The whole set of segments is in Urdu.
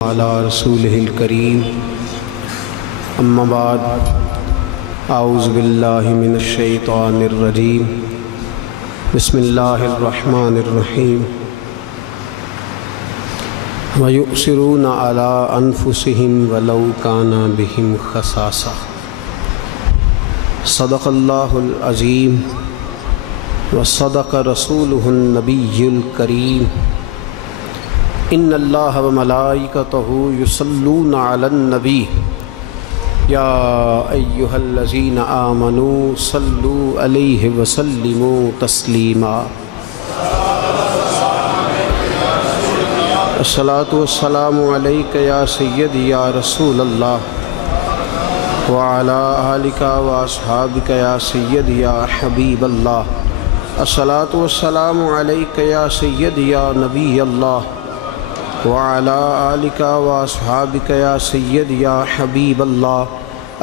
علی رسولہ الکریم اما بعد اعوذ باللہ من الشیطان الرجیم بسم اللہ الرحمن الرحیم وَيُؤْثِرُونَ عَلَىٰ أَنفُسِهِمْ وَلَوْ كَانَ بِهِمْ خَصَاصَةٌ صدق اللہ العظیم وصدق رسولہ النبی الکریم ان اللہ وملائکتہ یصلون علی النبی یا ایہا الذین آمنوا صلوا علیہ وسلموا تسلیما الصلاۃ والسلام علیک یا سیدی یا رسول اللہ وعلی آلک واصحابک یا سیدی یا حبیب اللہ الصلاۃ والسلام علیک یا سیدی یا نبی اللہ وعلی آلک واصحابک یا سیدی یا حبیب اللہ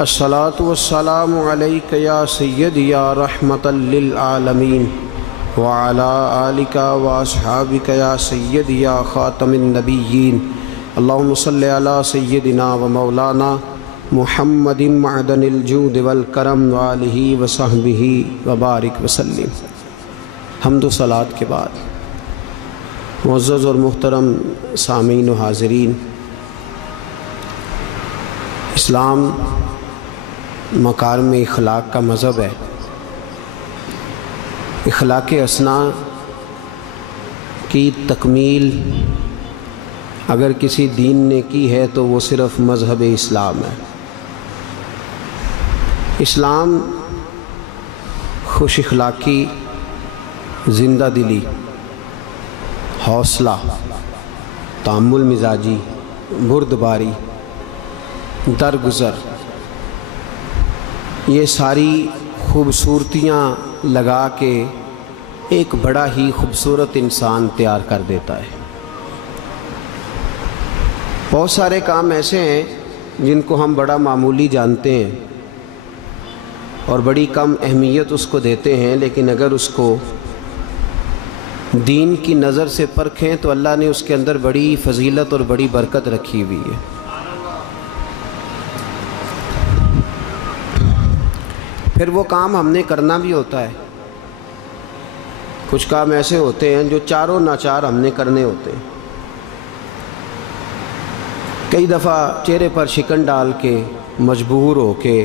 الصلاۃ والسلام علیک یا سیدی یا رحمۃ للعالمین وعلی آلک واصحابک یا سیدی یا خاتم النبیین اللہم صلی علی سیدنا و مولانا محمد معدن الجود والکرم وآلہ وصحبہ وبارک وسلم۔ حمد و صلاۃ کے بعد معزز اور محترم سامعین و حاضرین، اسلام مکارم اخلاق کا مذہب ہے۔ اخلاق حسنہ کی تکمیل اگر کسی دین نے کی ہے تو وہ صرف مذہب اسلام ہے۔ اسلام خوش اخلاقی، زندہ دلی، حوصلہ، تحمل مزاجی، بردباری، درگزر، یہ ساری خوبصورتیاں لگا کے ایک بڑا ہی خوبصورت انسان تیار کر دیتا ہے۔ بہت سارے کام ایسے ہیں جن کو ہم بڑا معمولی جانتے ہیں اور بڑی کم اہمیت اس کو دیتے ہیں، لیکن اگر اس کو دین کی نظر سے پرکھیں تو اللہ نے اس کے اندر بڑی فضیلت اور بڑی برکت رکھی ہوئی ہے۔ پھر وہ کام ہم نے کرنا بھی ہوتا ہے۔ کچھ کام ایسے ہوتے ہیں جو چاروں ناچار ہم نے کرنے ہوتے ہیں۔ کئی دفعہ چہرے پر شکن ڈال کے، مجبور ہو کے،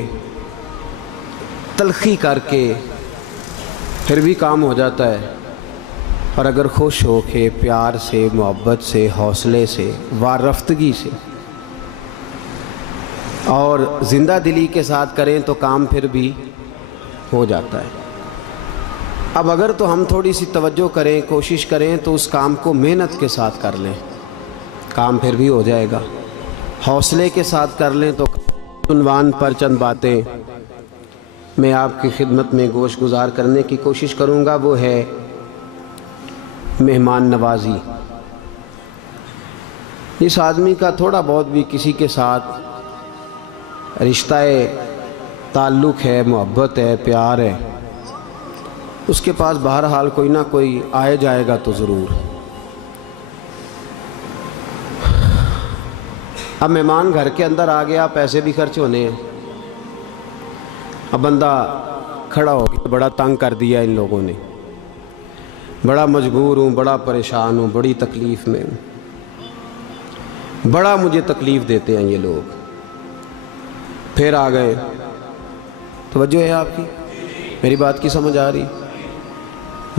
تلخی کر کے پھر بھی کام ہو جاتا ہے، اور اگر خوش ہو کے، پیار سے، محبت سے، حوصلے سے، وارفتگی سے اور زندہ دلی کے ساتھ کریں تو کام پھر بھی ہو جاتا ہے۔ اب اگر تو ہم تھوڑی سی توجہ کریں، کوشش کریں تو اس کام کو محنت کے ساتھ کر لیں، کام پھر بھی ہو جائے گا۔ حوصلے کے ساتھ کر لیں تو عنوان پر چند باتیں میں آپ کی خدمت میں گوش گزار کرنے کی کوشش کروں گا، وہ ہے مہمان نوازی۔ اس آدمی کا تھوڑا بہت بھی کسی کے ساتھ رشتہ تعلق ہے، محبت ہے، پیار ہے، اس کے پاس بہرحال کوئی نہ کوئی آئے جائے گا تو ضرور۔ اب مہمان گھر کے اندر آ گیا، پیسے بھی خرچ ہونے ہیں۔ اب بندہ کھڑا ہو گیا، بڑا تنگ کر دیا ان لوگوں نے، بڑا مجبور ہوں، بڑا پریشان ہوں، بڑی تکلیف میں ہوں، بڑا مجھے تکلیف دیتے ہیں یہ لوگ۔ پھر آ گئے، توجہ ہے آپ کی؟ میری بات کی سمجھ آ رہی؟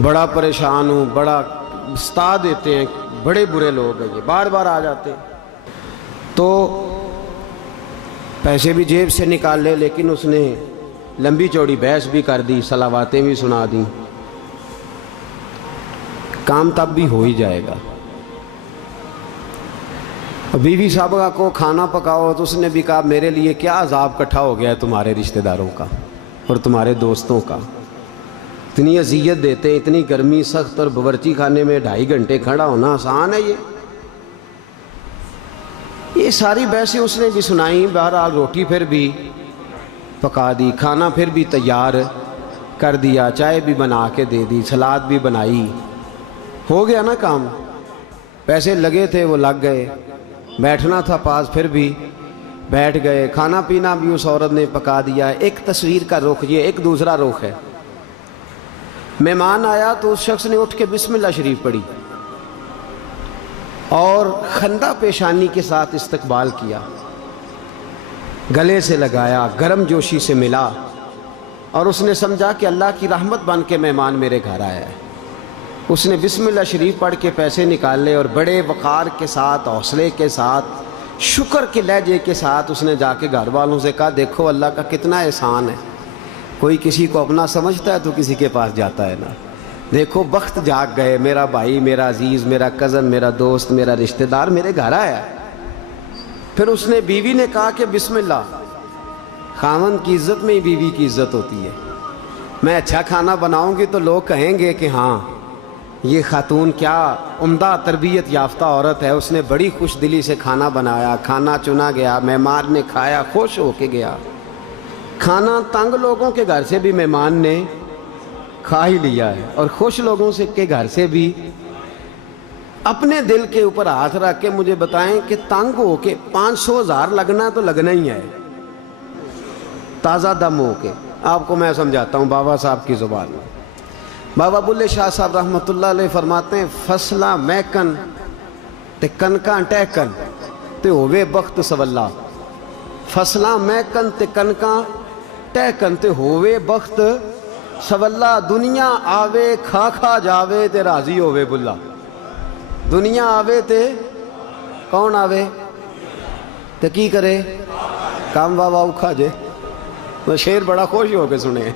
بڑا پریشان ہوں، بڑا ستا دیتے ہیں، بڑے برے لوگ ہیں یہ، بار بار آ جاتے ہیں۔ تو پیسے بھی جیب سے نکال لے، لیکن اس نے لمبی چوڑی بحث بھی کر دی، صلواتیں بھی سنا دیں، کام تب بھی ہو ہی جائے گا۔ بیوی صاحبہ کو کھانا پکاؤ تو اس نے بھی کہا میرے لیے کیا عذاب کٹھا ہو گیا ہے تمہارے رشتہ داروں کا اور تمہارے دوستوں کا، اتنی اذیت دیتے ہیں، اتنی گرمی سخت، اور باورچی خانے میں 2.5 گھنٹے کھڑا ہونا آسان ہے یہ ساری بحثیں اس نے بھی سنائیں۔ بہرحال روٹی پھر بھی پکا دی، کھانا پھر بھی تیار کر دیا، چائے بھی بنا کے دے دی، سلاد بھی بنائی، ہو گیا نا کام۔ پیسے لگے تھے وہ لگ گئے، بیٹھنا تھا پاس پھر بھی بیٹھ گئے، کھانا پینا بھی اس عورت نے پکا دیا۔ ایک تصویر کا رخ یہ، ایک دوسرا رخ ہے۔ مہمان آیا تو اس شخص نے اٹھ کے بسم اللہ شریف پڑھی اور خندہ پیشانی کے ساتھ استقبال کیا، گلے سے لگایا، گرم جوشی سے ملا، اور اس نے سمجھا کہ اللہ کی رحمت بن کے مہمان میرے گھر آیا ہے۔ اس نے بسم اللہ شریف پڑھ کے پیسے نکالے اور بڑے وقار کے ساتھ، حوصلے کے ساتھ، شکر کے لہجے کے ساتھ اس نے جا کے گھر والوں سے کہا دیکھو اللہ کا کتنا احسان ہے، کوئی کسی کو اپنا سمجھتا ہے تو کسی کے پاس جاتا ہے نا، دیکھو بخت جاگ گئے، میرا بھائی، میرا عزیز، میرا کزن، میرا دوست، میرا رشتہ دار میرے گھر آیا ہے۔ پھر اس نے بیوی نے کہا کہ بسم اللہ، خاوند کی عزت میں ہی بیوی کی عزت ہوتی ہے۔ میں اچھا کھانا بناؤں گی تو لوگ کہیں گے کہ ہاں یہ خاتون کیا عمدہ تربیت یافتہ عورت ہے، اس نے بڑی خوش دلی سے کھانا بنایا، کھانا چنا گیا، مہمان نے کھایا، خوش ہو کے گیا۔ کھانا تنگ لوگوں کے گھر سے بھی مہمان نے کھا ہی لیا ہے، اور خوش لوگوں سے کے گھر سے بھی۔ اپنے دل کے اوپر ہاتھ رکھ کے مجھے بتائیں کہ تنگ ہو کے 500,000 لگنا تو لگنا ہی ہے، تازہ دم ہو کے۔ آپ کو میں سمجھاتا ہوں بابا صاحب کی زبان میں۔ بابا بلے شاہ صاحب رحمۃ اللہ علیہ فرماتے ہیں فصلہ محکن تے کنکاں ٹہکن تے ہووے بخت سولا، فصلہ محکن تے کنکاں ٹہکن تے ہووے بخت سولا، دنیا آوے کھا کھا جاوے تے راضی ہووے بلا۔ دنیا آوے تے کون آوے تے کی کرے، کام بابا اوکھا جے، وہ شعر بڑا خوش ہو کے سنے،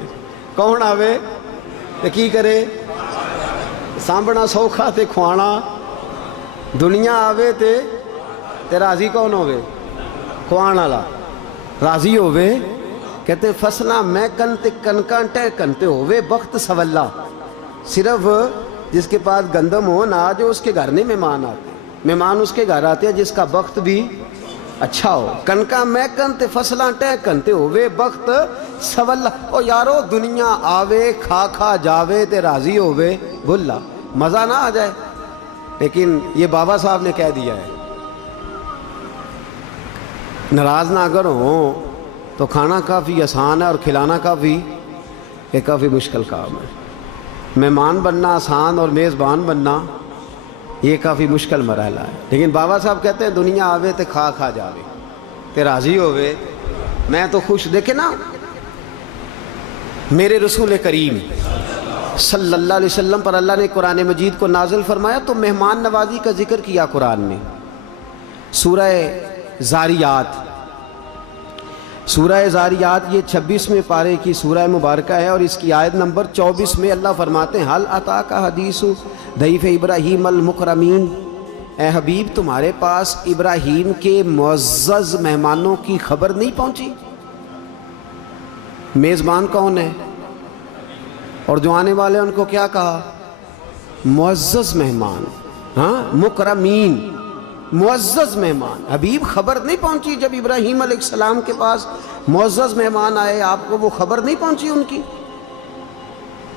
کون آوے تے کی کرے، سامبنا سوکھا تے کھوانا۔ دنیا آوے تے راضی کون ہووے، کھوان والا راضی ہووے۔ کہتے ہیں فصلہ محکن تے کنکاں ٹہکن تے ہووے بخت سولا، صرف جس کے پاس گندم ہو نہ جو اس کے گھر نہیں مہمان آتے، مہمان اس کے گھر آتے ہیں جس کا بخت بھی اچھا ہو۔ کنکاں محکن تے فصلاں ٹہکن تے ہووے بخت سولا۔ او یارو دنیا آوے کھا کھا جاوے تے راضی ہووے بھلا، مزہ نہ آ جائے۔ لیکن یہ بابا صاحب نے کہہ دیا ہے ناراض نہ اگر ہوں تو کھانا کافی آسان ہے اور کھلانا کافی مشکل کام ہے۔ مہمان بننا آسان اور میزبان بننا یہ کافی مشکل مرحلہ ہے۔ لیکن بابا صاحب کہتے ہیں دنیا آوے تے کھا کھا جاوے تے راضی ہووے، میں تو خوش۔ دیکھیں نا میرے رسول کریم صلی اللہ علیہ وسلم پر اللہ نے قرآن مجید کو نازل فرمایا تو مہمان نوازی کا ذکر کیا قرآن میں۔ سورہ زاریات، سورہ زاریات یہ 26ویں پارے کی سورہ مبارکہ ہے، اور اس کی آیت نمبر 24 میں اللہ فرماتے ہیں حل اتاک حدیث ضیف ابراہیم المکرمین، اے حبیب تمہارے پاس ابراہیم کے معزز مہمانوں کی خبر نہیں پہنچی۔ میزبان کون ہے، اور جو آنے والے ان کو کیا کہا، معزز مہمان، ہاں مکرمین، معزز مہمان۔ حبیب خبر نہیں پہنچی جب ابراہیم علیہ السلام کے پاس معزز مہمان آئے، آپ کو وہ خبر نہیں پہنچی ان کی؟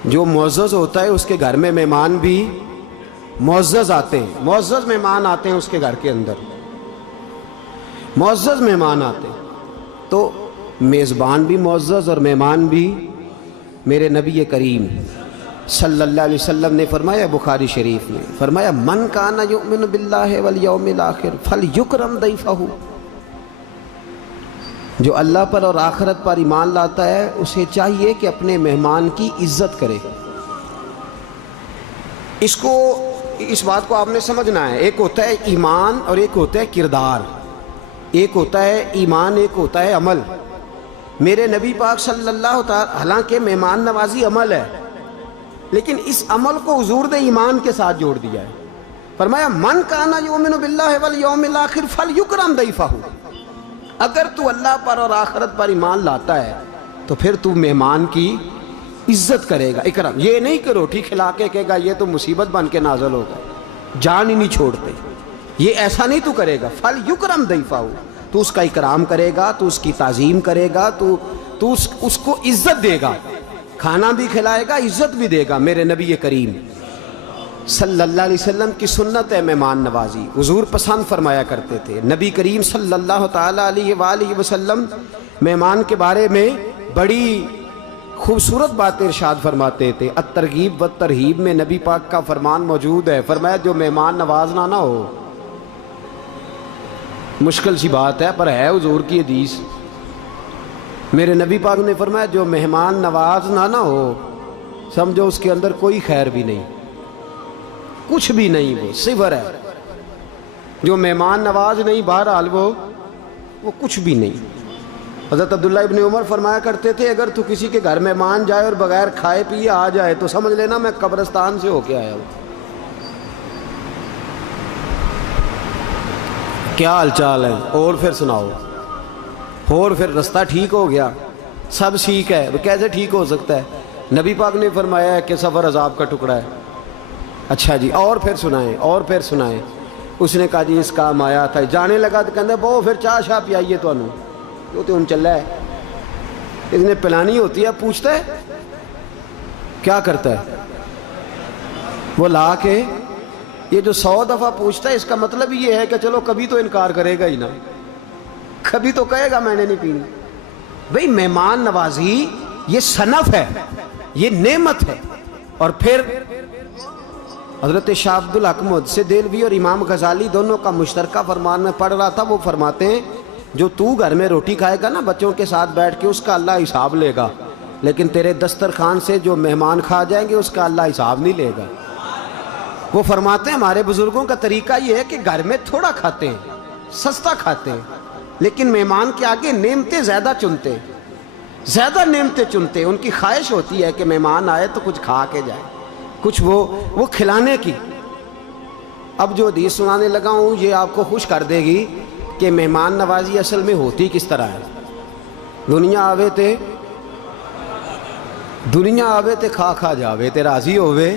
جو معزز ہوتا ہے اس کے گھر میں مہمان بھی معزز آتے ہیں، معزز مہمان آتے ہیں اس کے گھر کے اندر، معزز مہمان آتے ہیں۔ تو میزبان بھی معزز اور مہمان بھی۔ میرے نبی کریم صلی اللہ علیہ وسلم نے فرمایا، بخاری شریف میں فرمایا من کان یؤمن باللہ والیوم الاخر فلیکرم ضیفہ، جو اللہ پر اور آخرت پر ایمان لاتا ہے اسے چاہیے کہ اپنے مہمان کی عزت کرے۔ اس بات کو آپ نے سمجھنا ہے، ایک ہوتا ہے ایمان اور ایک ہوتا ہے کردار، ایک ہوتا ہے ایمان، ایک ہوتا ہے عمل۔ میرے نبی پاک صلی اللہ تعالی، حالانکہ مہمان نوازی عمل ہے، لیکن اس عمل کو حضور نے ایمان کے ساتھ جوڑ دیا ہے۔ فرمایا من کان یؤمن باللہ والیوم الاخر فلیکرم ضیفہ، اگر تو اللہ پر اور آخرت پر ایمان لاتا ہے تو پھر تو مہمان کی عزت کرے گا، اکرام۔ یہ نہیں کہ روٹی کھلا کے کہے گا یہ تو مصیبت بن کے نازل ہوگا، جان ہی نہیں چھوڑتے، یہ ایسا نہیں تو کرے گا۔ فلیکرم ضیفہ، تو اس کا اکرام کرے گا، تو اس کی تعظیم کرے گا، تو اس کو عزت دے گا، کھانا بھی کھلائے گا، عزت بھی دے گا۔ میرے نبی کریم صلی اللہ علیہ وسلم کی سنت ہے مہمان نوازی، حضور پسند فرمایا کرتے تھے۔ نبی کریم صلی اللہ تعالیٰ علیہ وآلہ وسلم مہمان کے بارے میں بڑی خوبصورت باتیں ارشاد فرماتے تھے۔ الترغیب والترہیب میں نبی پاک کا فرمان موجود ہے، فرمایا جو مہمان نوازنا نہ ہو، مشکل سی بات ہے پر ہے حضور کی حدیث، میرے نبی پاک نے فرمایا جو مہمان نوازنا نہ ہو سمجھو اس کے اندر کوئی خیر بھی نہیں، کچھ بھی نہیں، وہ صفر ہے۔ جو مہمان نواز نہیں بہرحال وہ کچھ بھی نہیں۔ حضرت عبداللہ ابن عمر فرمایا کرتے تھے اگر تو کسی کے گھر مہمان جائے اور بغیر کھائے پیے آ جائے تو سمجھ لینا میں قبرستان سے ہو کے آیا ہوں۔ کیا حال چال ہے، اور پھر سناؤ، اور پھر رستہ ٹھیک ہو گیا، سب ٹھیک ہے، وہ کیسے ٹھیک ہو سکتا ہے؟ نبی پاک نے فرمایا ہے کہ سفر عذاب کا ٹکڑا ہے۔ اچھا جی اور پھر سنائیں، اور پھر سنائیں۔ اس نے کہا جی اس کام آیا تھا، جانے لگا تو کہتے بہو پھر چاہ شاہ پیائیے تو انہوں وہ تو ان چل رہا ہے، اس نے پلانی ہوتی ہے، پوچھتا ہے کیا کرتا ہے، وہ لا کے یہ جو 100 دفعہ پوچھتا ہے اس کا مطلب یہ ہے کہ چلو کبھی تو انکار کرے گا ہی نا، کبھی تو کہے گا میں نے نہیں پینی۔ بھئی مہمان نوازی یہ صنف ہے، یہ نعمت ہے۔ اور پھر حضرت شاہ عبد الحق محدث دہلوی اور امام غزالی دونوں کا مشترکہ فرمان میں پڑھ رہا تھا، وہ فرماتے ہیں جو تو گھر میں روٹی کھائے گا نا بچوں کے ساتھ بیٹھ کے اس کا اللہ حساب لے گا، لیکن تیرے دسترخوان سے جو مہمان کھا جائیں گے اس کا اللہ حساب نہیں لے گا۔ وہ فرماتے ہیں ہمارے بزرگوں کا طریقہ یہ ہے کہ گھر میں تھوڑا کھاتے ہیں، سستا کھاتے ہیں، لیکن مہمان کے آگے نعمتیں زیادہ چنتے ہیں، زیادہ نعمتیں چنتے ہیں۔ ان کی خواہش ہوتی ہے کہ مہمان آئے تو کچھ کھا کے جائے، کچھ وہ کھلانے کی۔ اب جو حدیث سنانے لگا ہوں یہ آپ کو خوش کر دے گی کہ مہمان نوازی اصل میں ہوتی کس طرح ہے۔ دنیا آوے تے کھا کھا جاوے تے راضی ہووے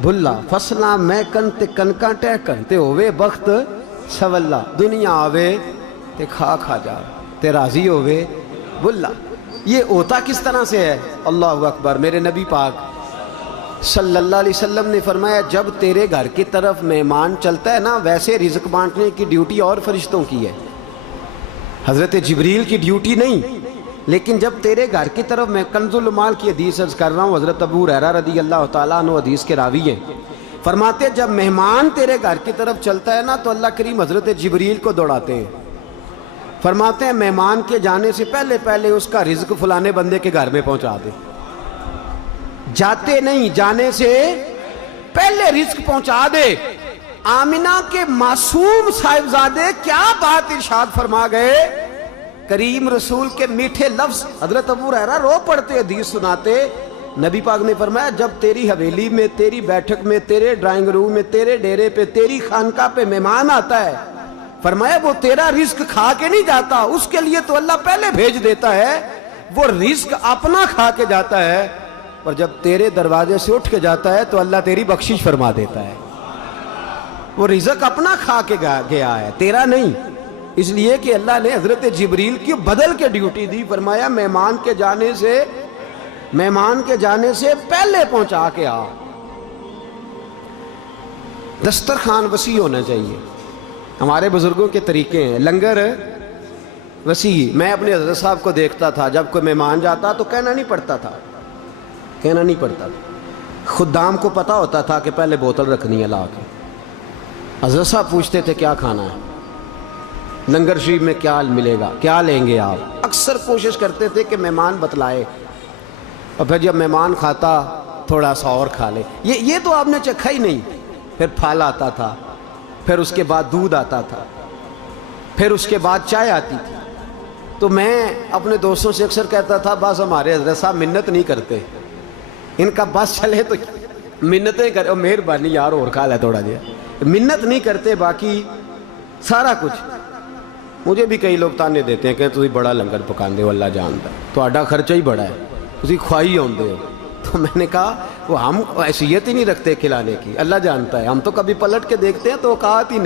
بھلا، فصلاں میں کن تے کنکاں ٹہکن تے ہووے بخت سولا، دنیا آوے تے کھا کھا جاوے تے راضی ہووے بھلا۔ یہ ہوتا کس طرح سے ہے؟ اللہ اکبر۔ میرے نبی پاک صلی اللہ علیہ وسلم نے فرمایا جب تیرے گھر کی طرف مہمان چلتا ہے نا ویسے رزق بانٹنے کی ڈیوٹی اور فرشتوں کی ہے، حضرت جبریل کی ڈیوٹی نہیں، لیکن جب تیرے گھر کی طرف، میں کنز المال کی حدیث عرض کر رہا ہوں، حضرت ابو ہریرہ رضی اللہ تعالیٰ عنہ حدیث کے راوی ہیں، فرماتے جب مہمان تیرے گھر کی طرف چلتا ہے نا تو اللہ کریم حضرت جبریل کو دوڑاتے ہیں، فرماتے ہیں مہمان کے جانے سے پہلے اس کا رزق فلانے بندے کے گھر میں پہنچا دے، جاتے نہیں، جانے سے پہلے رزق پہنچا دے۔ آمنہ کے معصوم صاحبزادے کیا بات ارشاد فرما گئے، کریم رسول کے میٹھے لفظ، حضرت ابو ہریرہ رو پڑتے حدیث سناتے، نبی پاک نے فرمایا جب تیری حویلی میں، تیری بیٹھک میں، تیرے ڈرائنگ روم میں، تیرے ڈیرے پہ، تیری خانقاہ پہ مہمان آتا ہے، فرمایا وہ تیرا رزق کھا کے نہیں جاتا، اس کے لیے تو اللہ پہلے بھیج دیتا ہے، وہ رزق اپنا کھا کے جاتا ہے، اور جب تیرے دروازے سے اٹھ کے جاتا ہے تو اللہ تیری بخشش فرما دیتا ہے۔ وہ رزق اپنا کھا کے گیا ہے، تیرا نہیں، اس لیے کہ اللہ نے حضرت جبریل کی بدل کے ڈیوٹی دی، فرمایا مہمان کے جانے سے پہلے پہنچا کے آ۔ دسترخوان وسیع ہونا چاہیے، ہمارے بزرگوں کے طریقے ہیں، لنگر وسیع۔ میں اپنے حضرت صاحب کو دیکھتا تھا جب کوئی مہمان جاتا تو کہنا نہیں پڑتا تھا، خدام کو پتا ہوتا تھا کہ پہلے بوتل رکھنی ہے لا کے، حضرت صاحب پوچھتے تھے کیا کھانا ہے، لنگر شریف میں کیا ملے گا، کیا لیں گے آپ، اکثر کوشش کرتے تھے کہ مہمان بتلائے، اور پھر جب مہمان کھاتا تھوڑا سا اور کھا لے، یہ تو آپ نے چکھا ہی نہیں۔ پھر پھل آتا تھا، پھر اس کے بعد دودھ آتا تھا، پھر اس کے بعد چائے آتی تھی۔ تو میں اپنے دوستوں سے اکثر کہتا تھا بس ہمارے حضرت صاحب منت نہیں کرتے، ان کا بس چلے تو منتیں کرے، مہربانی یار اور کھا لے تھوڑا جی، منت نہیں کرتے، باقی سارا کچھ۔ مجھے بھی کئی لوگ تانے دیتے ہیں کہ تسی بڑا لنگر پکاندے ہو، اللہ جانتا ہے، تہاڈا خرچہ ہی بڑا ہے، تسی کھوائی آندے ہو۔ تو میں نے کہا وہ ہم حیثیت ہی نہیں رکھتے کھلانے کی، اللہ جانتا ہے، ہم تو کبھی پلٹ کے دیکھتے ہیں تو اوقات ہی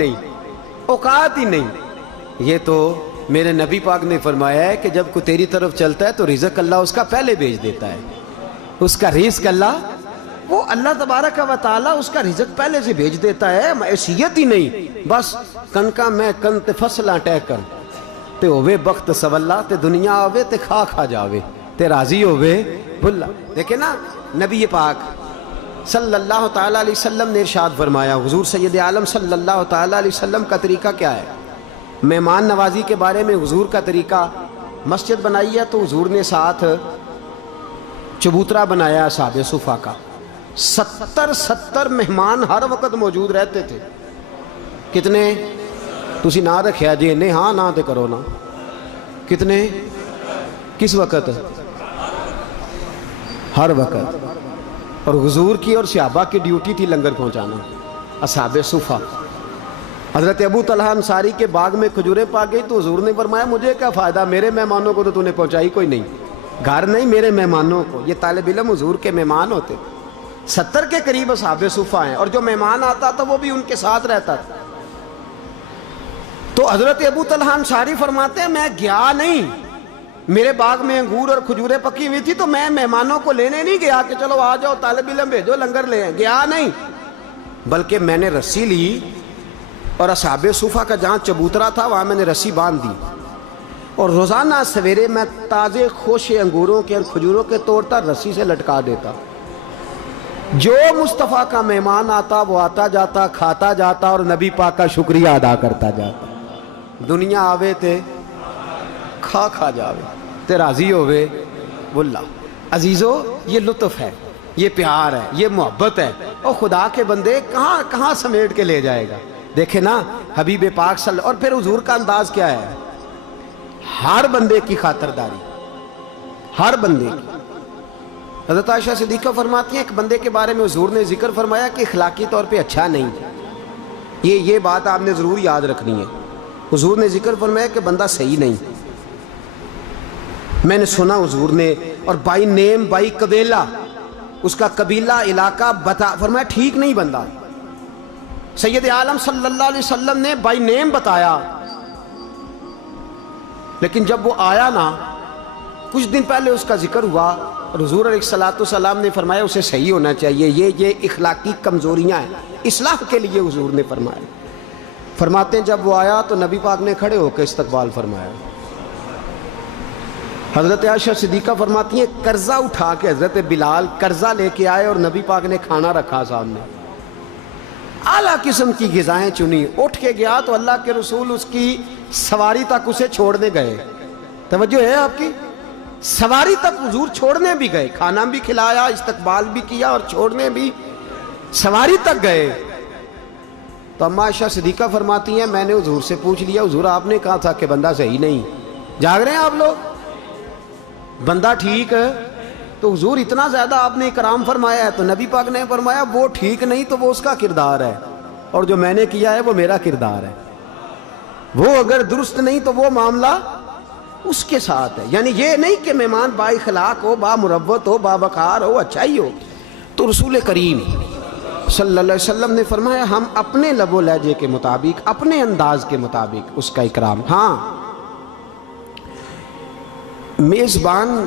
نہیں۔ یہ تو میرے نبی پاک نے فرمایا ہے کہ جب کوئی تیری طرف چلتا ہے تو رزق اللہ اس کا پہلے بھیج دیتا ہے، اس کا رزق اللہ وہ اللہ تبارک و تعالیٰ اس کا رزق پہلے سے بھیج دیتا ہے، معیشیت ہی نہیں، بس کن کا میں کن تے فصلاں ٹہ کر تے ہووے بخت سولا تے دنیا آوے تے کھا جاوے تے راضی ہووے بھلا۔ دیکھیں نا نبی پاک صلی اللہ تعالیٰ علیہ وسلم نے ارشاد فرمایا، حضور سید عالم صلی اللہ تعالیٰ علیہ وسلم کا طریقہ کیا ہے؟ مہمان نوازی کے بارے میں حضور کا طریقہ، مسجد بنائی ہے تو حضور نے ساتھ چبوترا بنایا اصحاب صفا کا، 70 مہمان ہر وقت موجود رہتے تھے۔ کتنے؟ تسی نہ رکھیا جی نے، ہاں نہ تے کرو نا، کتنے؟ کس وقت؟ ہر وقت۔ اور حضور کی اور صحابہ کی ڈیوٹی تھی لنگر پہنچانا، اصحاب صفا۔ حضرت ابو طلحہ انصاری کے باغ میں کھجوریں پا گئی تو حضور نے فرمایا مجھے کیا فائدہ، میرے مہمانوں کو تو نے پہنچائی کوئی نہیں، گھر نہیں میرے مہمانوں کو۔ یہ طالب علم حضور کے مہمان ہوتے، 70 کے قریب اصحاب صفا ہیں، اور جو مہمان آتا تھا وہ بھی ان کے ساتھ رہتا تھا۔ تو حضرت ابو طلحہ انصاری فرماتے ہیں میں گیا نہیں، میرے باغ میں انگور اور کھجوریں پکی ہوئی تھی تو میں مہمانوں کو لینے نہیں گیا کہ چلو آ جاؤ طالب علم بھیجو لنگر لے آئیں، گیا نہیں، بلکہ میں نے رسی لی اور اصحاب صفا کا جہاں چبوترا تھا وہاں میں نے رسی باندھ دی، اور روزانہ سویرے میں تازے خوشے انگوروں کے اور کھجوروں کے توڑتا، رسی سے لٹکا دیتا۔ جو مصطفیٰ کا مہمان آتا وہ آتا جاتا، کھاتا جاتا اور نبی پاک کا شکریہ ادا کرتا جاتا۔ دنیا آوے تے کھا جاوے تے راضی ہوئے واللہ۔ عزیزو یہ لطف ہے، یہ پیار ہے، یہ محبت ہے، اور خدا کے بندے کہاں سمیٹ کے لے جائے گا۔ دیکھیں نا حبیب پاک صلی، اور پھر حضور کا انداز کیا ہے؟ ہر بندے کی خاطرداری، ہر بندے کی۔ حضرت عائشہ صدیقہ فرماتی ہیں ایک بندے کے بارے میں حضور نے ذکر فرمایا کہ اخلاقی طور پہ اچھا نہیں، یہ بات آپ نے ضرور یاد رکھنی ہے۔ حضور نے ذکر فرمایا کہ بندہ صحیح نہیں، میں نے سنا حضور نے، اور بائی نیم بائی قبیلہ، اس کا قبیلہ علاقہ بتا فرمایا ٹھیک نہیں بندہ۔ سید عالم صلی اللہ علیہ وسلم نے بائی نیم بتایا، لیکن جب وہ آیا نا کچھ دن پہلے اس کا ذکر ہوا، اور حضور علیہ السلام نے فرمایا اسے صحیح ہونا چاہیے، یہ اخلاقی کمزوریاں ہیں، اصلاح کے لیے حضور نے فرمایا۔ فرماتے ہیں جب وہ آیا تو نبی پاک نے کھڑے ہو کے استقبال فرمایا۔ حضرت عائشہ صدیقہ فرماتی ہیں قرضہ اٹھا کے حضرت بلال قرضہ لے کے آئے اور نبی پاک نے کھانا رکھا سامنے، اعلیٰ قسم کی غذائیں چنی، اٹھ کے گیا تو اللہ کے رسول اس کی سواری تک اسے چھوڑنے گئے۔ توجہ ہے آپ کی؟ سواری تک حضور چھوڑنے بھی گئے، کھانا بھی کھلایا، استقبال بھی کیا، اور چھوڑنے بھی سواری تک گئے۔ تو اما عائشہ صدیقہ فرماتی ہیں میں نے حضور سے پوچھ لیا، حضور آپ نے کہا تھا کہ بندہ صحیح نہیں، جاگ رہے ہیں آپ لوگ؟ بندہ ٹھیک ہے تو حضور اتنا زیادہ آپ نے اکرام فرمایا ہے، تو نبی پاک نے فرمایا وہ ٹھیک نہیں تو وہ اس کا کردار ہے، اور جو میں نے کیا ہے وہ میرا کردار ہے۔ وہ اگر درست نہیں تو وہ معاملہ اس کے ساتھ ہے، یعنی یہ نہیں کہ مہمان با اخلاق ہو، با مروت ہو، با وقار ہو، اچھائی ہو۔ تو رسول کریم صلی اللہ علیہ وسلم نے فرمایا ہم اپنے لب و لہجے کے مطابق، اپنے انداز کے مطابق اس کا اکرام۔ ہاں میزبان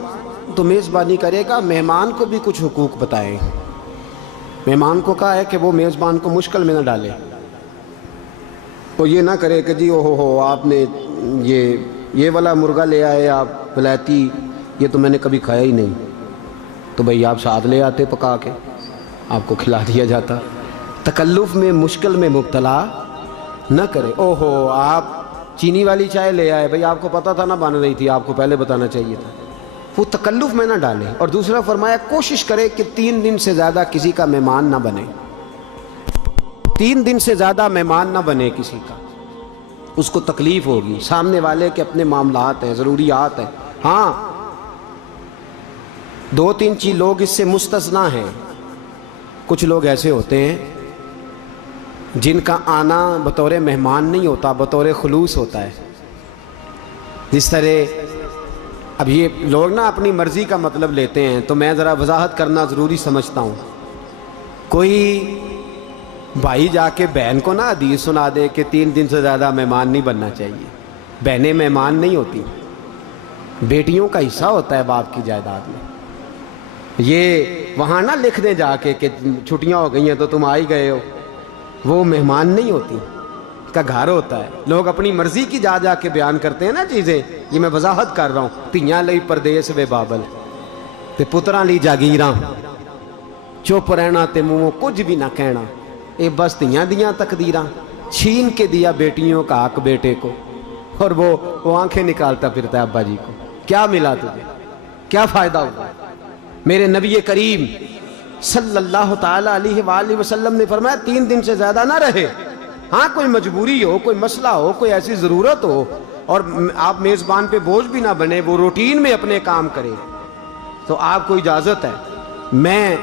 تو میزبانی کرے گا، مہمان کو بھی کچھ حقوق بتائیں۔ مہمان کو کہا ہے کہ وہ میزبان کو مشکل میں نہ ڈالے، وہ یہ نہ کرے کہ جی اوہو آپ نے یہ والا مرغا لے آئے آپ ولایتی، یہ تو میں نے کبھی کھایا ہی نہیں، تو بھئی آپ ساتھ لے آتے پکا کے آپ کو کھلا دیا جاتا۔ تکلف میں مشکل میں مبتلا نہ کرے، اوہو آپ چینی والی چائے لے آئے، بھئی آپ کو پتا تھا نہ بن رہی تھی، آپ کو پہلے بتانا چاہیے تھا، وہ تکلف میں نہ ڈالے۔ اور دوسرا فرمایا کوشش کرے کہ 3 دن سے زیادہ کسی کا مہمان نہ بنے، 3 دن سے زیادہ مہمان نہ بنے کسی کا، اس کو تکلیف ہوگی، سامنے والے کے اپنے معاملات ہیں، ضروریات ہیں۔ ہاں 2-3 چیز لوگ اس سے مستثنا ہیں، کچھ لوگ ایسے ہوتے ہیں جن کا آنا بطور مہمان نہیں ہوتا، بطور خلوص ہوتا ہے۔ جس طرح اب یہ لوگ نا اپنی مرضی کا مطلب لیتے ہیں، تو میں ذرا وضاحت کرنا ضروری سمجھتا ہوں۔ کوئی بھائی جا کے بہن کو نا حدیث سنا دے کہ 3 دن سے زیادہ مہمان نہیں بننا چاہیے، بہنیں مہمان نہیں ہوتی، بیٹیوں کا حصہ ہوتا ہے باپ کی جائیداد میں۔ یہ وہاں نہ لکھ دیں جا کے کہ چھٹیاں ہو گئی ہیں تو تم آ ہی گئے ہو. وہ مہمان نہیں ہوتی, کا گھر ہوتا ہے. لوگ اپنی مرضی کی جا جا کے بیان کرتے ہیں نا چیزیں. یہ میں وضاحت کر رہا ہوں. دھیاں لئی پردیس وے بابل تے پتراں لی جاگیراں, چپ رہنا تے منہ کچھ بھی نہ کہنا, اے بس دھیاں دیاں تقدیراں. چھین کے دیا بیٹیوں کا حق بیٹے کو, اور وہ آنکھیں نکالتا پھرتا ہے ابا جی کو. کیا ملا تجھے, کیا فائدہ ہوا؟ میرے نبی کریم صلی اللہ تعالی علیہ وآلہ وسلم نے فرمایا 3 دن سے زیادہ نہ رہے. ہاں کوئی مجبوری ہو, کوئی مسئلہ ہو, کوئی ایسی ضرورت ہو, اور آپ میزبان پہ بوجھ بھی نہ بنے, وہ روٹین میں اپنے کام کرے, تو آپ کو اجازت ہے. میں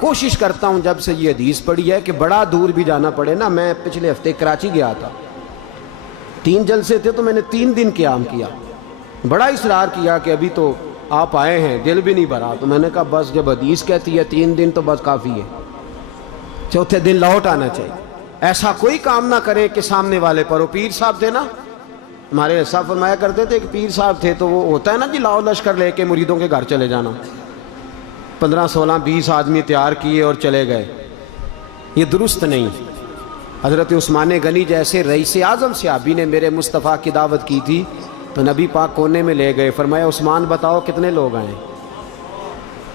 کوشش کرتا ہوں جب سے یہ حدیث پڑھی ہے کہ بڑا دور بھی جانا پڑے نا. میں پچھلے ہفتے کراچی گیا تھا, 3 جلسے تھے تو میں نے 3 دن قیام کیا. بڑا اصرار کیا کہ ابھی تو آپ آئے ہیں, دل بھی نہیں بھرا. تو میں نے کہا بس جب حدیث کہتی ہے 3 دن تو بس کافی ہے, 4تھے دن لوٹ آنا چاہیے. ایسا کوئی کام نہ کریں کہ سامنے والے پر ہو. پیر صاحب تھے نا ہمارے, ایسا فرمایا کرتے تھے کہ پیر صاحب تھے تو وہ ہوتا ہے نا جی لاؤ لشکر لے کے مریدوں کے گھر چلے جانا. 15 16 20 آدمی تیار کیے اور چلے گئے. یہ درست نہیں. حضرت عثمان غنی جیسے رئیس اعظم صحابی نے میرے مصطفیٰ کی دعوت کی تھی تو نبی پاک کونے میں لے گئے, فرمایا عثمان بتاؤ کتنے لوگ آئے.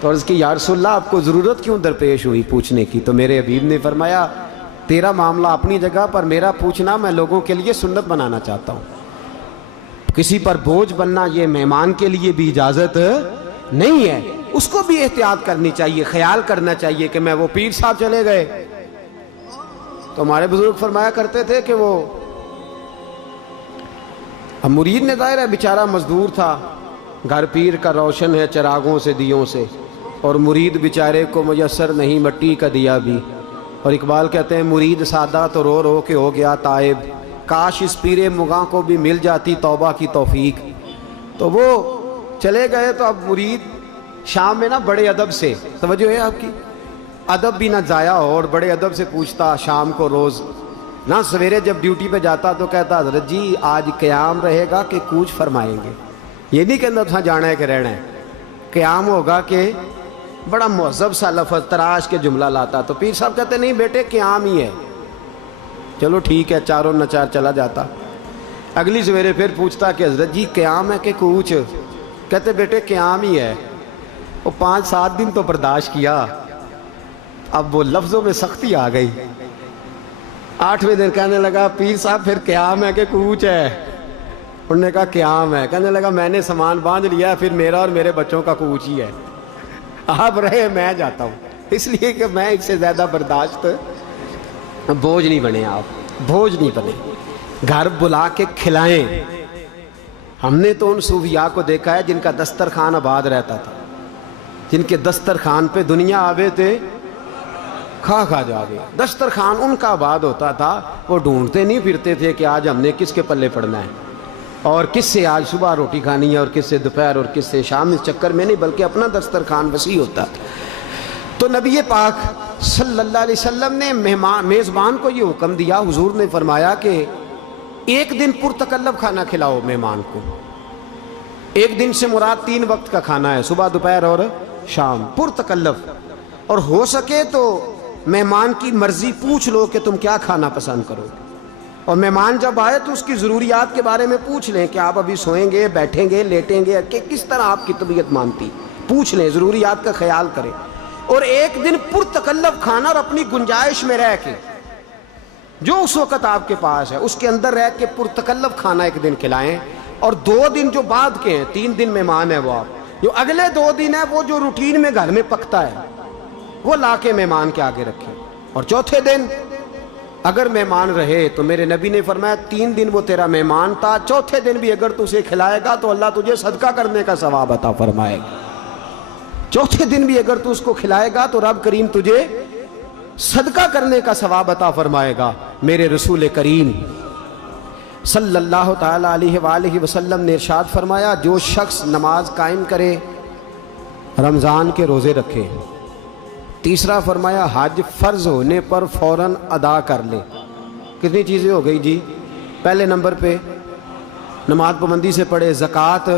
تو عرض کی یا رسول اللہ آپ کو ضرورت کیوں درپیش ہوئی پوچھنے کی؟ تو میرے حبیب نے فرمایا تیرا معاملہ اپنی جگہ پر, میرا پوچھنا میں لوگوں کے لیے سنت بنانا چاہتا ہوں. کسی پر بوجھ بننا یہ مہمان کے لیے بھی اجازت نہیں ہے. اس کو بھی احتیاط کرنی چاہیے, خیال کرنا چاہیے کہ میں وہ پیر صاحب چلے گئے. تو ہمارے بزرگ فرمایا کرتے تھے کہ وہ اب مرید نے ظاہر ہے بیچارہ مزدور تھا, گھر پیر کا روشن ہے چراغوں سے دیوں سے, اور مرید بیچارے کو میسر نہیں مٹی کا دیا بھی. اور اقبال کہتے ہیں مرید سادہ تو رو رو کے ہو گیا تائب, کاش اس پیر مغاں کو بھی مل جاتی توبہ کی توفیق. تو وہ چلے گئے. تو اب مرید شام میں نا بڑے ادب سے, توجہ ہے آپ کی, ادب بھی نہ ضائع ہو, اور بڑے ادب سے پوچھتا شام کو روز نہ. سویرے جب ڈیوٹی پہ جاتا تو کہتا حضرت جی آج قیام رہے گا کہ کوچ فرمائیں گے. یہ نہیں کہتا تھا جانا ہے کہ رہنا ہے, قیام ہوگا کہ بڑا مہذب سا لفظ تراش کے جملہ لاتا. تو پیر صاحب کہتے نہیں بیٹے قیام ہی ہے. چلو ٹھیک ہے, چاروں نچار چلا جاتا. اگلی سویرے پھر پوچھتا کہ حضرت جی قیام ہے کہ کوچ؟ کہتے بیٹے قیام ہی ہے. وہ 5 7 دن تو برداشت کیا, اب وہ لفظوں میں سختی آ گئی. 8ویں دن کہنے لگا پیر صاحب پھر قیام ہے کہ کوچ ہے؟ انہوں نے کہا قیام ہے. کہنے لگا میں نے سامان باندھ لیا, پھر میرا اور میرے بچوں کا کوچ ہی ہے. آپ رہے میں جاتا ہوں, اس لیے کہ میں اس سے زیادہ برداشت. بوجھ نہیں بنے آپ, بوجھ نہیں بنے. گھر بلا کے کھلائیں. ہم نے تو ان صوفیاء کو دیکھا ہے جن کا دسترخوان آباد رہتا تھا, جن کے دسترخوان پہ دنیا آوے تھے کھا کھا جاوے. دسترخوان ان کا آباد ہوتا تھا, وہ ڈھونڈتے نہیں پھرتے تھے کہ آج ہم نے کس کے پلے پڑنا ہے, اور کس سے آج صبح روٹی کھانی ہے, اور کس سے دوپہر, اور کس سے شام. اس چکر میں نہیں, بلکہ اپنا دسترخوان وسیع ہوتا تھا. تو نبی پاک صلی اللہ علیہ وسلم نے میزبان کو یہ حکم دیا. حضور نے فرمایا کہ 1 دن پرتکلف کھانا کھلاؤ مہمان کو. 1 دن سے مراد 3 وقت کا کھانا ہے, صبح دوپہر اور شام, پرتکلف. اور ہو سکے تو مہمان کی مرضی پوچھ لو کہ تم کیا کھانا پسند کرو. اور مہمان جب آئے تو اس کی ضروریات کے بارے میں پوچھ لیں کہ آپ ابھی سوئیں گے, بیٹھیں گے, لیٹیں گے, کہ کس طرح آپ کی طبیعت مانتی, پوچھ لیں, ضروریات کا خیال کریں. اور 1 دن پرتکلف کھانا, اور اپنی گنجائش میں رہ کے جو اس وقت آپ کے پاس ہے اس کے اندر رہ کے پرتکلف کھانا 1 دن کھلائیں. اور 2 دن جو بعد کے ہیں, 3 دن مہمان ہے وہ آپ, جو اگلے 2 دن ہے وہ جو روٹین میں گھر میں پکتا ہے وہ لا کے مہمان کے آگے رکھیں. اور 4تھے دن اگر مہمان رہے تو میرے نبی نے فرمایا 3 دن وہ تیرا مہمان تھا, 4تھے دن بھی اگر تو اسے کھلائے گا تو اللہ تجھے صدقہ کرنے کا ثواب عطا فرمائے گا. 4تھے دن بھی اگر تو اس کو کھلائے گا تو رب کریم تجھے صدقہ کرنے کا ثواب عطا فرمائے گا. میرے رسول کریم صلی اللہ تعالی علیہ وآلہ وسلم نے ارشاد فرمایا جو شخص نماز قائم کرے, رمضان کے روزے رکھے. تیسرا فرمایا حج فرض ہونے پر فوراً ادا کر لے. کتنی چیزیں ہو گئی جی؟ پہلے نمبر پہ نماز پابندی سے پڑھے, زکوٰۃ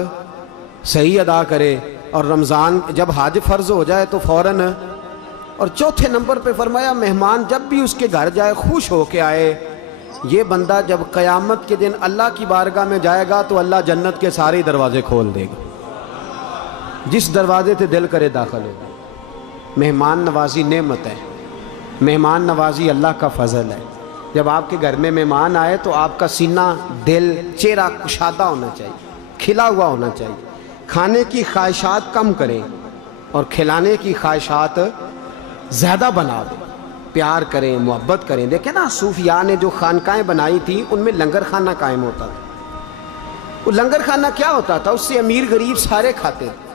صحیح ادا کرے, اور رمضان جب حج فرض ہو جائے تو فوراً اور چوتھے نمبر پہ فرمایا مہمان جب بھی اس کے گھر جائے خوش ہو کے آئے. یہ بندہ جب قیامت کے دن اللہ کی بارگاہ میں جائے گا تو اللہ جنت کے سارے دروازے کھول دے گا، جس دروازے سے دل کرے داخل ہوگا. مہمان نوازی نعمت ہے، مہمان نوازی اللہ کا فضل ہے. جب آپ کے گھر میں مہمان آئے تو آپ کا سینہ، دل، چہرہ کشادہ ہونا چاہیے، کھلا ہوا ہونا چاہیے. کھانے کی خواہشات کم کریں اور کھلانے کی خواہشات زیادہ بنا دیں. پیار کریں، محبت کریں. دیکھیں نا صوفیاء نے جو خانقاہیں بنائی تھیں ان میں لنگر خانہ قائم ہوتا تھا. وہ لنگر خانہ کیا ہوتا تھا؟ اس سے امیر غریب سارے کھاتے تھے.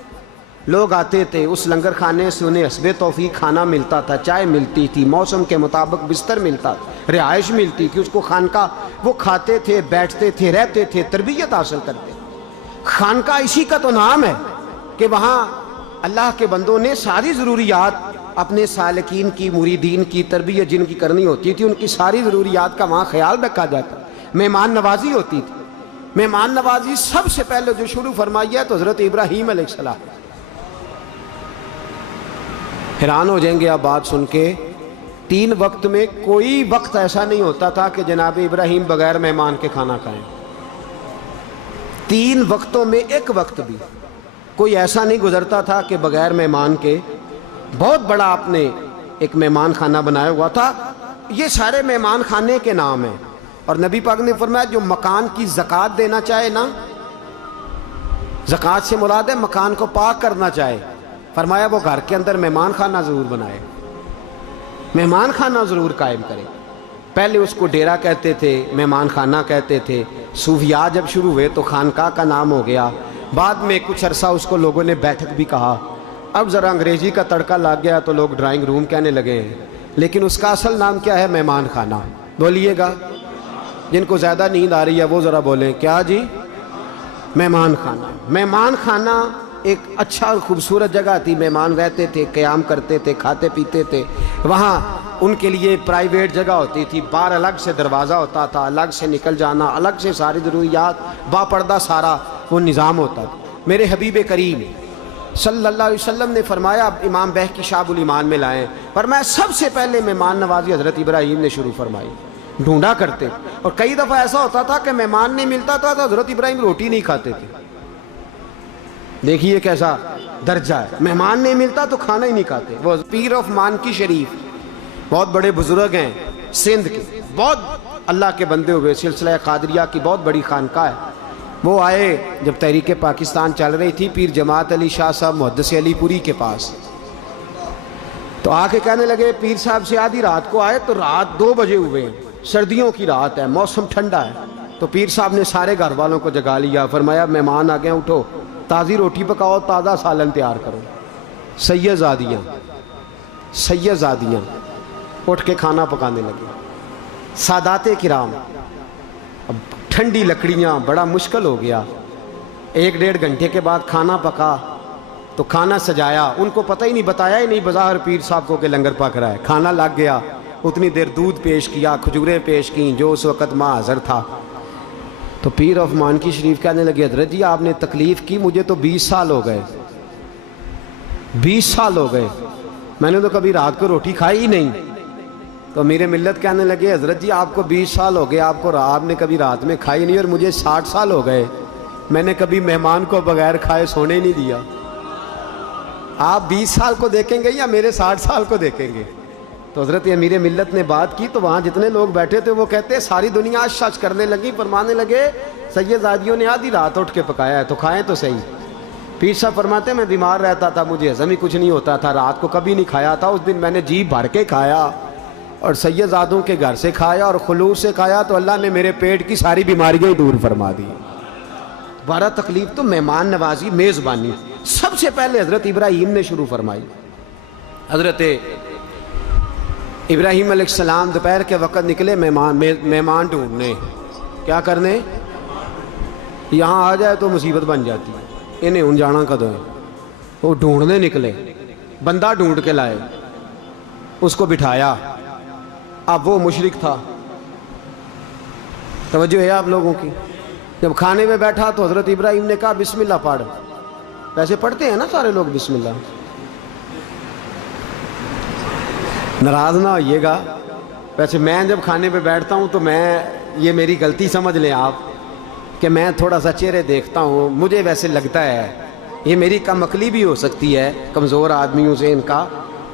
لوگ آتے تھے اس لنگر خانے سے، انہیں حسب توفیق کھانا ملتا تھا، چائے ملتی تھی، موسم کے مطابق بستر ملتا تھا، رہائش ملتی تھی. اس کو خانقاہ، وہ کھاتے تھے، بیٹھتے تھے، رہتے تھے، تربیت حاصل کرتے. خانقاہ اسی کا تو نام ہے کہ وہاں اللہ کے بندوں نے ساری ضروریات اپنے سالکین کی، مریدین کی تربیت جن کی کرنی ہوتی تھی، ان کی ساری ضروریات کا وہاں خیال رکھا جاتا. مہمان نوازی ہوتی تھی. مہمان نوازی سب سے پہلے جو شروع فرمائی ہے تو حضرت ابراہیم علیہ السلام. حیران ہو جائیں گے آپ بات سن کے، 3 وقت میں کوئی وقت ایسا نہیں ہوتا تھا کہ جناب ابراہیم بغیر مہمان کے کھانا کھائیں. 3 وقتوں میں ایک وقت بھی کوئی ایسا نہیں گزرتا تھا کہ بغیر مہمان کے. بہت بڑا آپ نے ایک مہمان خانہ بنایا ہوا تھا. یہ سارے مہمان خانے کے نام ہیں. اور نبی پاک نے فرمایا جو مکان کی زکوٰۃ دینا چاہے نا، زکوٰۃ سے مراد ہے مکان کو پاک کرنا چاہے، فرمایا وہ گھر کے اندر مہمان خانہ ضرور بنائے، مہمان خانہ ضرور قائم کرے. پہلے اس کو ڈیرا کہتے تھے، مہمان خانہ کہتے تھے. صوفیاء جب شروع ہوئے تو خانقاہ کا نام ہو گیا. بعد میں کچھ عرصہ اس کو لوگوں نے بیٹھک بھی کہا. اب ذرا انگریزی کا تڑکا لگ گیا تو لوگ ڈرائنگ روم کہنے لگے ہیں، لیکن اس کا اصل نام کیا ہے؟ مہمان خانہ. بولیے گا، جن کو زیادہ نیند آ رہی ہے وہ ذرا بولیں. کیا جی؟ مہمان خانہ. مہمان خانہ ایک اچھا اور خوبصورت جگہ تھی. مہمان رہتے تھے، قیام کرتے تھے، کھاتے پیتے تھے. وہاں ان کے لیے پرائیویٹ جگہ ہوتی تھی، باہر الگ سے دروازہ ہوتا تھا، الگ سے نکل جانا، الگ سے ساری ضروریات، با پردہ سارا وہ نظام ہوتا تھا. میرے حبیب کریم صلی اللہ علیہ وسلم نے فرمایا، اب امام بہقی شعب الایمان میں لائیں، فرمایا سب سے پہلے مہمان نوازی حضرت ابراہیم نے شروع فرمائی. ڈھونڈا کرتے، اور کئی دفعہ ایسا ہوتا تھا کہ مہمان نہیں ملتا تھا تو حضرت ابراہیم روٹی نہیں کھاتے تھے. دیکھیے کیسا درجہ ہے. مہمان نہیں ملتا تو کھانا ہی نہیں کھاتے. وہ پیر آف مانکی شریف بہت بڑے بزرگ ہیں سندھ کے، بہت اللہ کے بندے ہوئے. سلسلہ قادریہ کی بہت بڑی خانقاہ ہے. وہ آئے جب تحریک پاکستان چل رہی تھی پیر جماعت علی شاہ صاحب محدث علی پوری کے پاس، تو آ کے کہنے لگے پیر صاحب سے آدھی رات کو آئے تو رات 2 بجے ہوئے ہیں، سردیوں کی رات ہے، موسم ٹھنڈا ہے. تو پیر صاحب نے سارے گھر والوں کو جگا لیا. فرمایا مہمان آ گئے، اٹھو، تازی روٹی پکاؤ، تازہ سالن تیار کرو. سیدزادیاں اٹھ کے کھانا پکانے لگے. سادات کرام، اب ٹھنڈی لکڑیاں، بڑا مشکل ہو گیا. 1-1.5 گھنٹے کے بعد کھانا پکا تو کھانا سجایا. ان کو پتہ ہی نہیں، بتایا ہی نہیں بظاہر پیر صاحب کو کہ لنگر پک رہا ہے. کھانا لگ گیا. اتنی دیر دودھ پیش کیا، کھجوریں پیش کیں جو اس وقت ماں حاضر تھا. تو پیر آف مانکی شریف کہنے لگے حضرت جی آپ نے تکلیف کی، مجھے تو 20 سال ہو گئے، 20 سال ہو گئے، میں نے تو کبھی رات کو روٹی کھائی ہی نہیں. تو میرے ملت کہنے لگے حضرت جی آپ کو 20 سال ہو گئے، آپ نے کبھی رات میں کھائی نہیں، اور مجھے 60 سال ہو گئے، میں نے کبھی مہمان کو بغیر کھائے سونے نہیں دیا. آپ 20 سال کو دیکھیں گے یا میرے 60 سال کو دیکھیں گے؟ تو حضرت امیر ملت نے بات کی تو وہاں جتنے لوگ بیٹھے تھے وہ کہتے ساری دنیا شش کرنے لگی. فرمانے لگے سیدزادیوں نے آدھی رات اٹھ کے پکایا ہے تو کھائیں تو صحیح. پیر صاحب فرماتے میں بیمار رہتا تھا، مجھے ہضم ہی کچھ نہیں ہوتا تھا، رات کو کبھی نہیں کھایا تھا. اس دن میں نے جی بھر کے کھایا اور سیدزادوں کے گھر سے کھایا اور خلوص سے کھایا تو اللہ نے میرے پیٹ کی ساری بیماریاں دور فرما دی. 12 تکلیف تو مہمان نوازی، میزبانی سب سے پہلے حضرت ابراہیم نے شروع فرمائی. حضرت ابراہیم علیہ السلام دوپہر کے وقت نکلے مہمان ڈھونڈنے. کیا کرنے؟ یہاں آ جائے تو مصیبت بن جاتی ہے، انہیں ان جانا کدو ہے. وہ ڈھونڈنے نکلے، بندہ ڈھونڈ کے لائے، اس کو بٹھایا. اب وہ مشرک تھا. توجہ ہے آپ لوگوں کی؟ جب کھانے میں بیٹھا تو حضرت ابراہیم نے کہا بسم اللہ پڑھ. ویسے پڑھتے ہیں نا سارے لوگ بسم اللہ. ناراض نہ ہوئیے گا. ویسے میں جب کھانے پہ بیٹھتا ہوں تو یہ میری غلطی سمجھ لیں آپ کہ میں تھوڑا سا چہرے دیکھتا ہوں. مجھے ویسے لگتا ہے یہ میری کم عقلی بھی ہو سکتی ہے, کمزور آدمیوں سے ان کا.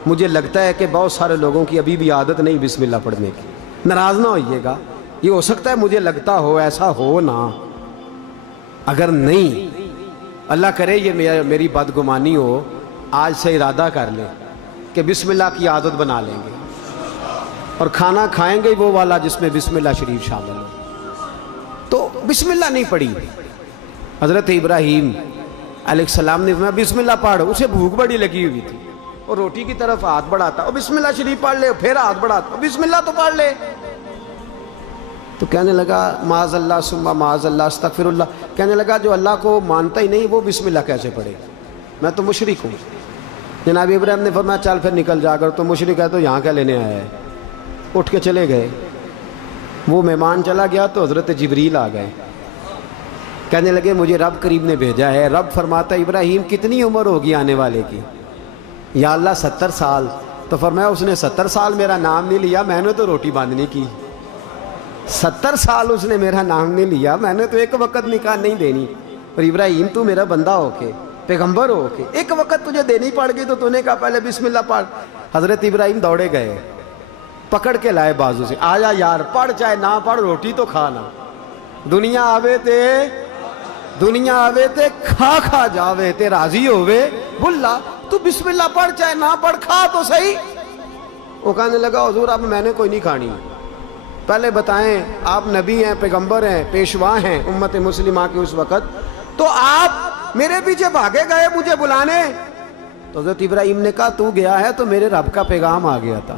مجھے لگتا ہے کہ بہت سارے لوگوں کی ابھی بھی عادت نہیں بسم اللہ پڑھنے کی. ناراض نہ ہوئیے گا, یہ ہو سکتا ہے مجھے لگتا ہو, ایسا ہو نہ. اگر نہیں, اللہ کرے یہ میری بدگمانی ہو, آج سے ارادہ کر لیں کہ بسم اللہ کی عادت بنا لیں گے اور کھانا کھائیں گے وہ والا جس میں بسم اللہ شریف شامل ہو. تو بسم اللہ نہیں پڑھی. حضرت ابراہیم علیہ السلام نے فرمایا بسم اللہ پڑھ. اسے بھوک بڑی لگی ہوئی تھی اور روٹی کی طرف ہاتھ بڑھاتا, اور بسم اللہ شریف پڑھ لے, پھر ہاتھ بڑھاتا, بسم اللہ تو پڑھ لے. تو کہنے لگا معاذ اللہ ثم معاذ اللہ استغفر اللہ. کہنے لگا جو اللہ کو مانتا ہی نہیں وہ بسم اللہ کیسے پڑھے, میں تو مشرک ہوں. جناب ابراہیم نے فرمایا چل پھر نکل جا کر, تو مشرک ہے تو یہاں کیا لینے آیا ہے. اٹھ کے چلے گئے. وہ مہمان چلا گیا تو حضرت جبریل آ گئے. کہنے لگے مجھے رب کریم نے بھیجا ہے. رب فرماتا ابراہیم کتنی عمر ہوگی آنے والے کی؟ یا اللہ 70 سال. تو فرمایا اس نے 70 سال میرا نام نہیں لیا, میں نے تو روٹی باندھنی کی. 70 سال اس نے میرا نام نہیں لیا, میں نے تو ایک وقت نکاح نہیں دینی. اور ابراہیم تو میرا بندہ ہو کے, پیغمبر ہو کے, ایک وقت تجھے دینی پڑ گئی تو نے کہا پہلے بسم اللہ پڑھ. حضرت ابراہیم دوڑے گئے, پکڑ کے لائے بازو سے, آجا یار پڑھ چاہے نہ پڑھ, روٹی تو کھانا. دنیا آوے تے کھا کھا جاوے تے راضی ہووے بھلا. تو بسم اللہ پڑھ چاہے نہ پڑھ, کھا تو صحیح. وہ کہنے لگا حضور اب میں نے کوئی نہیں کھانی. پہلے بتائیں آپ نبی ہیں, پیغمبر ہیں, پیشوا ہیں امت مسلمہ کے اس وقت, تو آپ میرے پیچھے بھاگے گئے مجھے بلانے. تو حضرت ابراہیم نے کہا تو گیا ہے تو میرے رب کا پیغام آ گیا تھا.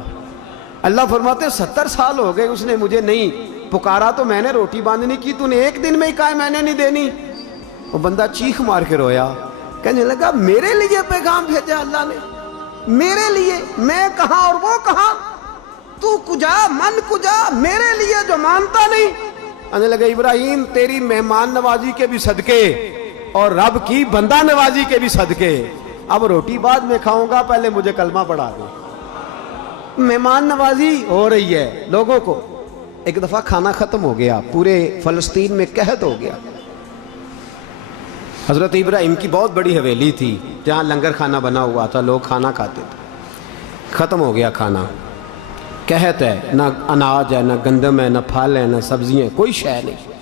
اللہ فرماتے 70 سال ہو گئے اس نے مجھے نہیں پکارا تو میں نے روٹی باندھنی کی, تو نے ایک دن میں ہی کہا میں نے نہیں دینی. وہ بندہ چیخ مار کے رویا, کہنے لگا میرے لیے پیغام بھیجا اللہ نے, میرے لیے, میں کہاں اور وہ کہاں, تو کجا من کجا, میرے لیے جو مانتا نہیں. کہنے لگا ابراہیم تیری مہمان نوازی کے بھی صدقے اور رب کی بندہ نوازی کے بھی صدقے, اب روٹی بعد میں کھاؤں گا, پہلے مجھے کلمہ پڑھا دے. مہمان نوازی ہو رہی ہے لوگوں کو. ایک دفعہ کھانا ختم ہو گیا, پورے فلسطین میں قحط ہو گیا. حضرت ابراہیم کی بہت بڑی حویلی تھی جہاں لنگر کھانا بنا ہوا تھا, لوگ کھانا کھاتے تھے. ختم ہو گیا کھانا, قحط ہے, نہ اناج ہے, نہ گندم ہے, نہ پھل ہے, نہ سبزیاں, کوئی شے نہیں.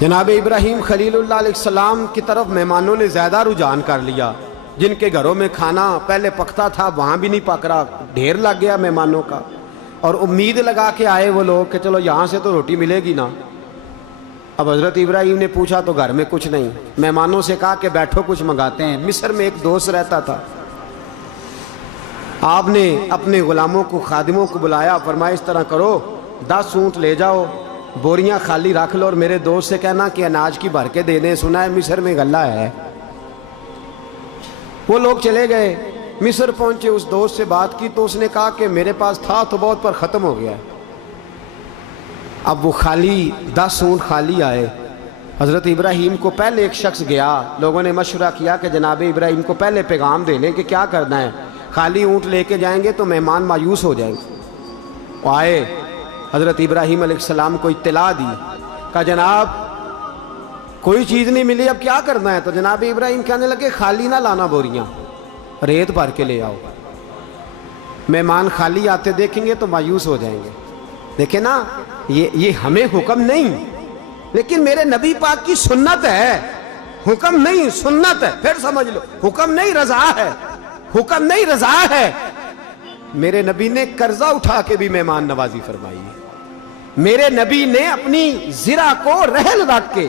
جناب ابراہیم خلیل اللہ علیہ السلام کی طرف مہمانوں نے زیادہ رجحان کر لیا. جن کے گھروں میں کھانا پہلے پکتا تھا وہاں بھی نہیں پک رہا, ڈھیر لگ گیا مہمانوں کا. اور امید لگا کے آئے وہ لوگ کہ چلو یہاں سے تو روٹی ملے گی نا. اب حضرت ابراہیم نے پوچھا تو گھر میں کچھ نہیں. مہمانوں سے کہا کہ بیٹھو کچھ منگاتے ہیں. مصر میں ایک دوست رہتا تھا, آپ نے اپنے غلاموں کو, خادموں کو بلایا, فرمایا اس طرح کرو 10 اونٹ لے جاؤ, بوریاں خالی رکھ لو اور میرے دوست سے کہنا کہ اناج کی بھر کے دے دیں, سنا ہے مصر میں غلہ ہے. وہ لوگ چلے گئے, مصر پہنچے, اس دوست سے بات کی تو اس نے کہا کہ میرے پاس تھا تو بہت پر ختم ہو گیا. اب وہ خالی 10 اونٹ خالی آئے. حضرت ابراہیم کو پہلے ایک شخص گیا, لوگوں نے مشورہ کیا کہ جناب ابراہیم کو پہلے پیغام دے لیں کہ کیا کرنا ہے, خالی اونٹ لے کے جائیں گے تو مہمان مایوس ہو جائیں گے. وہ آئے, حضرت ابراہیم علیہ السلام کو اطلاع دی, کہا جناب کوئی چیز نہیں ملی, اب کیا کرنا ہے. تو جناب ابراہیم کہنے لگے خالی نہ لانا بوریاں, ریت بھر کے لے آؤ. مہمان خالی آتے دیکھیں گے تو مایوس ہو جائیں گے. دیکھیں نا, یہ ہمیں حکم نہیں لیکن میرے نبی پاک کی سنت ہے. حکم نہیں سنت ہے, پھر سمجھ لو, حکم نہیں رضا ہے, حکم نہیں رضا ہے. میرے نبی نے قرضہ اٹھا کے بھی مہمان نوازی فرمائی ہے. میرے نبی نے اپنی زرہ کو رہن رکھ کے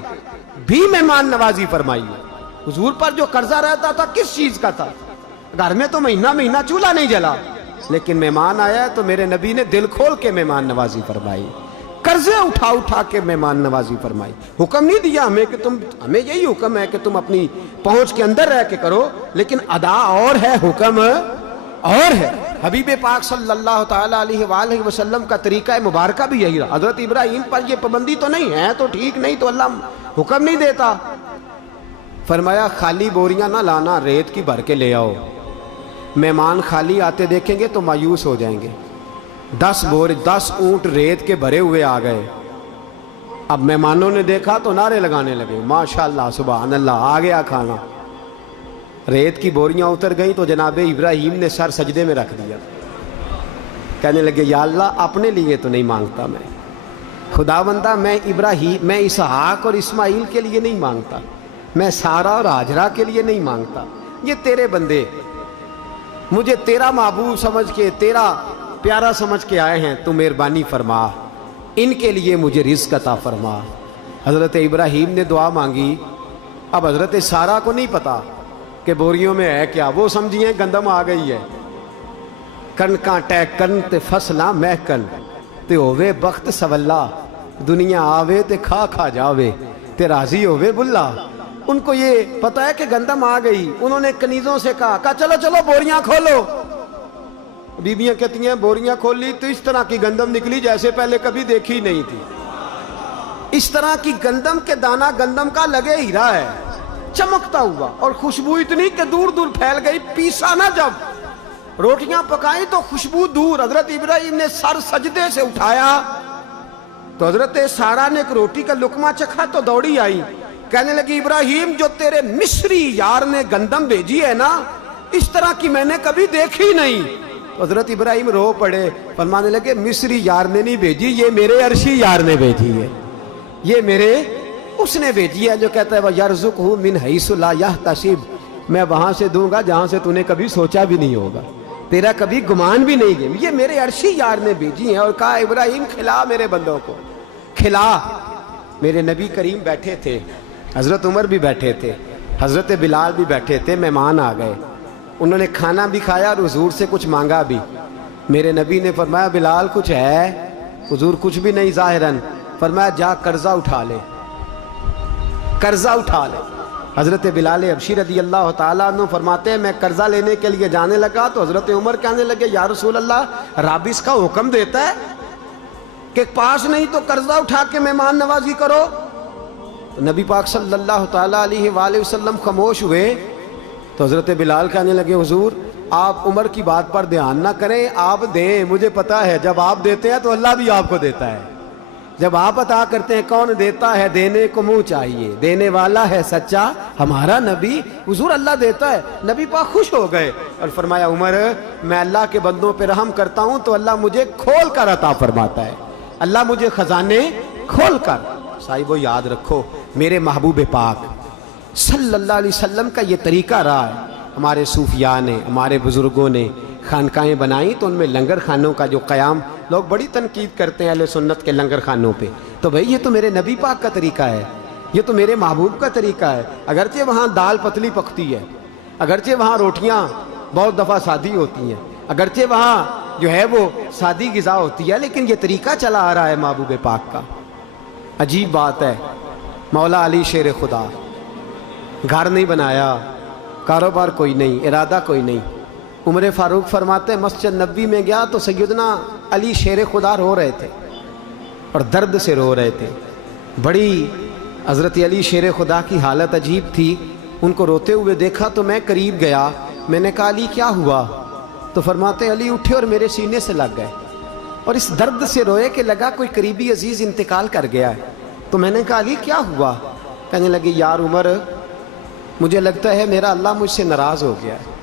بھی مہمان نوازی فرمائی ہے. حضور پر جو قرضہ رہتا تھا کس چیز کا تھا؟ گھر میں تو مہینہ مہینہ چولہا نہیں جلا, لیکن مہمان آیا تو میرے نبی نے دل کھول کے مہمان نوازی فرمائی, قرضے اٹھا اٹھا کے مہمان نوازی فرمائی. حکم نہیں دیا ہمیں کہ ہمیں یہی حکم ہے کہ تم اپنی پہنچ کے اندر رہ کے کرو, لیکن ادا اور ہے, حکم اور ہے. حبیب پاک صلی اللہ تعالیٰ علیہ وآلہ وسلم کا طریقہ مبارکہ بھی یہی رہا. حضرت ابراہیم پر یہ پابندی تو نہیں ہے تو ٹھیک, نہیں تو اللہ حکم نہیں دیتا. فرمایا خالی بوریاں نہ لانا, ریت کی بھر کے لے آؤ. مہمان خالی آتے دیکھیں گے تو مایوس ہو جائیں گے. 10 اونٹ ریت کے بھرے ہوئے آ گئے. اب مہمانوں نے دیکھا تو نعرے لگانے لگے, ماشاءاللہ سبحان اللہ, آ گیا کھانا. ریت کی بوریاں اتر گئیں تو جناب ابراہیم نے سر سجدے میں رکھ دیا. کہنے لگے یا اللہ اپنے لیے تو نہیں مانگتا میں, خدا بندہ میں ابراہیم, میں اسحاق اور اسماعیل کے لیے نہیں مانگتا, میں سارا اور ہاجرہ کے لیے نہیں مانگتا. یہ تیرے بندے مجھے تیرا محبوب سمجھ کے, تیرا پیارا سمجھ کے آئے ہیں, تو مہربانی فرما ان کے لیے مجھے رزق عطا فرما. حضرت ابراہیم نے دعا مانگی. اب حضرت سارا کو نہیں پتا کہ بوریوں میں ہے کیا, وہ سمجھیے گندم آ گئی ہے. کنکاں ٹیکن تے فصلاں محکن تے ہووے بخت سولا, دنیا آوے تے کھا کھا جاوے تے راضی ہووے بلا. ان کو یہ پتا ہے کہ گندم آ گئی. انہوں نے کنیزوں سے کہا چلو چلو بوریاں کھولو. بیویاں کہتی ہیں بوریاں کھول لی تو اس طرح کی گندم نکلی جیسے پہلے کبھی دیکھی نہیں تھی. اس طرح کی گندم کے دانہ گندم کا لگے ہیرا ہے, چمکتا ہوا, اور خوشبو اتنی کہ دور دور پھیل گئی. پیسا نہ جب روٹیاں پکائیں تو خوشبو دور. حضرت ابراہیم نے سر سجدے سے اٹھایا تو حضرت سارا نے ایک روٹی کا لقمہ چکھا تو دوڑی آئی. کہنے لگی ابراہیم جو تیرے مصری یار نے گندم بھیجی ہے نا, اس طرح کی میں نے کبھی دیکھی نہیں. حضرت ابراہیم رو پڑے, فرمانے لگے مصری یار نے نہیں بھیجی, یہ میرے عرشی یار نے بھیجی ہے, یہ میرے اس نے بھیجی ہے جو کہتا ہے وَيَرْزُقْهُ مِنْ حَيْثُ لَا يَحْتَسِبُ, میں وہاں سے دوں گا جہاں سے تو نے کبھی سوچا بھی نہیں ہوگا, تیرا کبھی گمان بھی نہیں گیا. یہ میرے عرشی یار نے بھیجی ہیں. اور کہا ابراہیم کھلا میرے بندوں کو, کھلا. میرے نبی کریم بیٹھے تھے, حضرت عمر بھی بیٹھے تھے, حضرت بلال بھی بیٹھے تھے. مہمان آ گئے, انہوں نے کھانا بھی کھایا اور حضور سے کچھ مانگا بھی. میرے نبی نے فرمایا بلال کچھ ہے؟ حضور کچھ بھی نہیں ظاہراً. فرمایا جا قرضہ اٹھا لے, قرضہ اٹھا لے. حضرت بلال حبشی رضی اللہ تعالیٰ عنہ فرماتے ہیں میں قرضہ لینے کے لیے جانے لگا تو حضرت عمر کہنے لگے یا رسول اللہ رابس کا حکم دیتا ہے کہ پاس نہیں تو قرضہ اٹھا کے مہمان نوازی کرو. نبی پاک صلی اللہ تعالیٰ علیہ وآلہ وسلم خاموش ہوئے تو حضرت بلال کہنے لگے حضور آپ عمر کی بات پر دھیان نہ کریں, آپ دیں, مجھے پتا ہے جب آپ دیتے ہیں تو اللہ بھی آپ کو دیتا ہے. جب آپ عطا کرتے ہیں کون دیتا ہے, دینے کو منہ چاہیے, دینے والا ہے سچا ہمارا نبی. حضور اللہ دیتا ہے. نبی پاک خوش ہو گئے اور فرمایا عمر میں اللہ کے بندوں پہ رحم کرتا ہوں تو اللہ مجھے کھول کر عطا فرماتا ہے, اللہ مجھے خزانے کھول کر. صاحبو یاد رکھو میرے محبوب پاک صلی اللہ علیہ وسلم کا یہ طریقہ رہا ہے. ہمارے صوفیاء نے, ہمارے بزرگوں نے خانقاہیں بنائیں تو ان میں لنگر خانوں کا جو قیام, لوگ بڑی تنقید کرتے ہیں اہل سنت کے لنگر خانوں پہ, تو بھئی یہ تو میرے نبی پاک کا طریقہ ہے, یہ تو میرے محبوب کا طریقہ ہے. اگرچہ وہاں دال پتلی پکتی ہے, اگرچہ وہاں روٹیاں بہت دفعہ سادی ہوتی ہیں, اگرچہ وہاں جو ہے وہ سادی غذا ہوتی ہے, لیکن یہ طریقہ چلا آ رہا ہے محبوب پاک کا. عجیب بات ہے, مولا علی شیر خدا, گھر نہیں بنایا, کاروبار کوئی نہیں, ارادہ کوئی نہیں. عمر فاروق فرماتے ہیں مسجد نبوی میں گیا تو سیدنا علی شیر خدا رو رہے تھے اور درد سے رو رہے تھے. بڑی حضرت علی شیر خدا کی حالت عجیب تھی. ان کو روتے ہوئے دیکھا تو میں قریب گیا, میں نے کہا علی کیا ہوا؟ تو فرماتے علی اٹھے اور میرے سینے سے لگ گئے اور اس درد سے روئے کہ لگا کوئی قریبی عزیز انتقال کر گیا ہے. تو میں نے کہا علی کیا ہوا؟ کہنے لگے یار عمر مجھے لگتا ہے میرا اللہ مجھ سے ناراض ہو گیا ہے.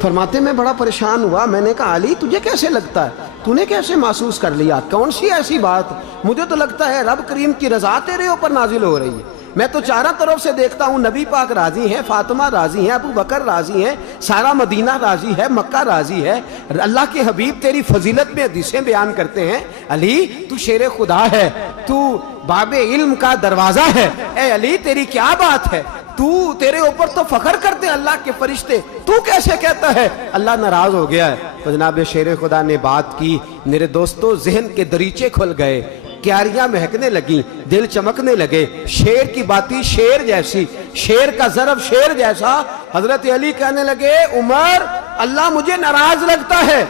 فرماتے میں بڑا پریشان ہوا. میں نے کہا علی تجھے کیسے لگتا ہے, تو نے کیسے محسوس کر لیا, کون سی ایسی بات؟ مجھے تو لگتا ہے رب کریم کی رضا تیرے اوپر نازل ہو رہی ہے. میں تو چاروں طرف سے دیکھتا ہوں نبی پاک راضی ہیں, فاطمہ راضی ہیں, ابو بکر راضی ہیں, سارا مدینہ راضی ہے, مکہ راضی ہے. اللہ کے حبیب تیری فضیلت میں حدیثیں بیان کرتے ہیں علی تو شیر خدا ہے, تو باب علم کا دروازہ ہے. اے علی تیری کیا بات ہے, تو تیرے اوپر تو فخر کرتے اللہ کے فرشتے, تو کیسے کہتا ہے اللہ ناراض ہو گیا ہے؟ تو جناب شیر خدا نے بات کی. میرے دوستو ذہن کے دریچے کھل گئے, کیاریاں مہکنے لگیں, دل چمکنے لگے. شیر کی باتی شیر جیسی, شیر کا ضرب شیر جیسا. حضرت علی کہنے لگے عمر اللہ مجھے ناراض لگتا ہے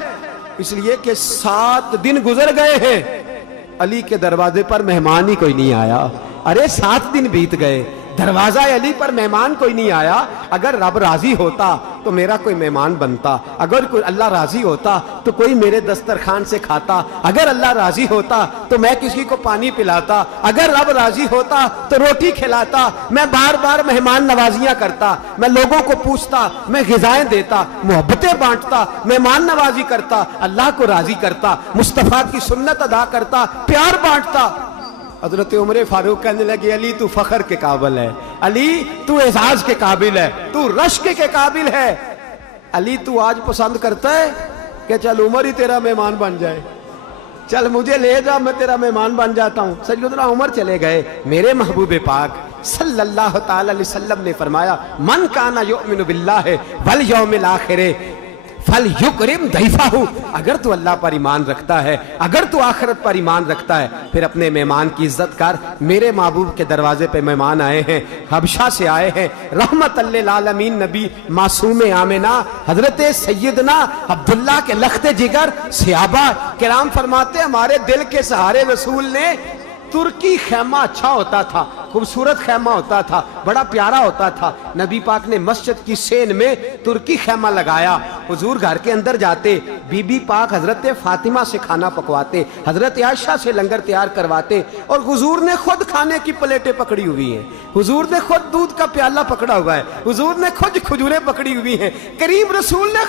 اس لیے کہ 7 دن گزر گئے ہیں, علی کے دروازے پر مہمان ہی کوئی نہیں آیا. ارے 7 دن بیت گئے, دروازہ علی پر مہمان کوئی نہیں آیا. اگر رب راضی ہوتا تو میرا کوئی مہمان بنتا, اگر کوئی اللہ راضی ہوتا تو کوئی میرے دسترخوان سے کھاتا, اگر اللہ راضی ہوتا تو میں کسی کو پانی پلاتا, اگر رب راضی ہوتا تو روٹی کھلاتا. میں بار بار مہمان نوازیاں کرتا, میں لوگوں کو پوچھتا, میں غذائیں دیتا, محبتیں بانٹتا, مہمان نوازی کرتا, اللہ کو راضی کرتا, مصطفیٰ کی سنت ادا کرتا, پیار بانٹتا. حضرت عمر فاروق کہنے لگے علی تو فخر کے قابل ہے, علی تو اعزاز کے قابل ہے, تو رشک کے قابل ہے. علی تو آج پسند کرتا ہے کہ چل عمر ہی تیرا مہمان بن جائے, چل مجھے لے جا میں تیرا مہمان بن جاتا ہوں. سیدنا عمر چلے گئے. میرے محبوب پاک صلی اللہ تعالی علیہ وسلم نے فرمایا من کانا یؤمن باللہ والیوم الآخر فَلْيُكْرِمْ ضَيْفَهُ. اگر تو اللہ پر ایمان رکھتا ہے, اگر تو آخرت پر ایمان رکھتا ہے, پھر اپنے مہمان کی عزت کر. میرے محبوب کے دروازے پہ مہمان آئے ہیں, حبشہ سے آئے ہیں, رحمت للعالمین نبی معصوم آمنہ حضرت سیدنا عبداللہ کے لخت جگر. صحابہ کرام فرماتے ہمارے دل کے سہارے رسول نے ترکی خیمہ اچھا ہوتا تھا, خوبصورت خیمہ ہوتا تھا, بڑا پیارا ہوتا تھا. نبی پاک نے مسجد کی سین میں ترکی خیمہ لگایا. حضور گھر کے اندر جاتے, بی بی پاک حضرت فاطمہ سے کھانا پکواتے, حضرت عائشہ سے لنگر تیار کرواتے, اور حضور نے خود کھانے کی پلیٹیں پکڑی ہوئی ہیں, حضور نے خود دودھ کا پیالہ پکڑا ہوا ہے, حضور نے خود کھجوریں پکڑی ہوئی ہیں. کریم رسول نے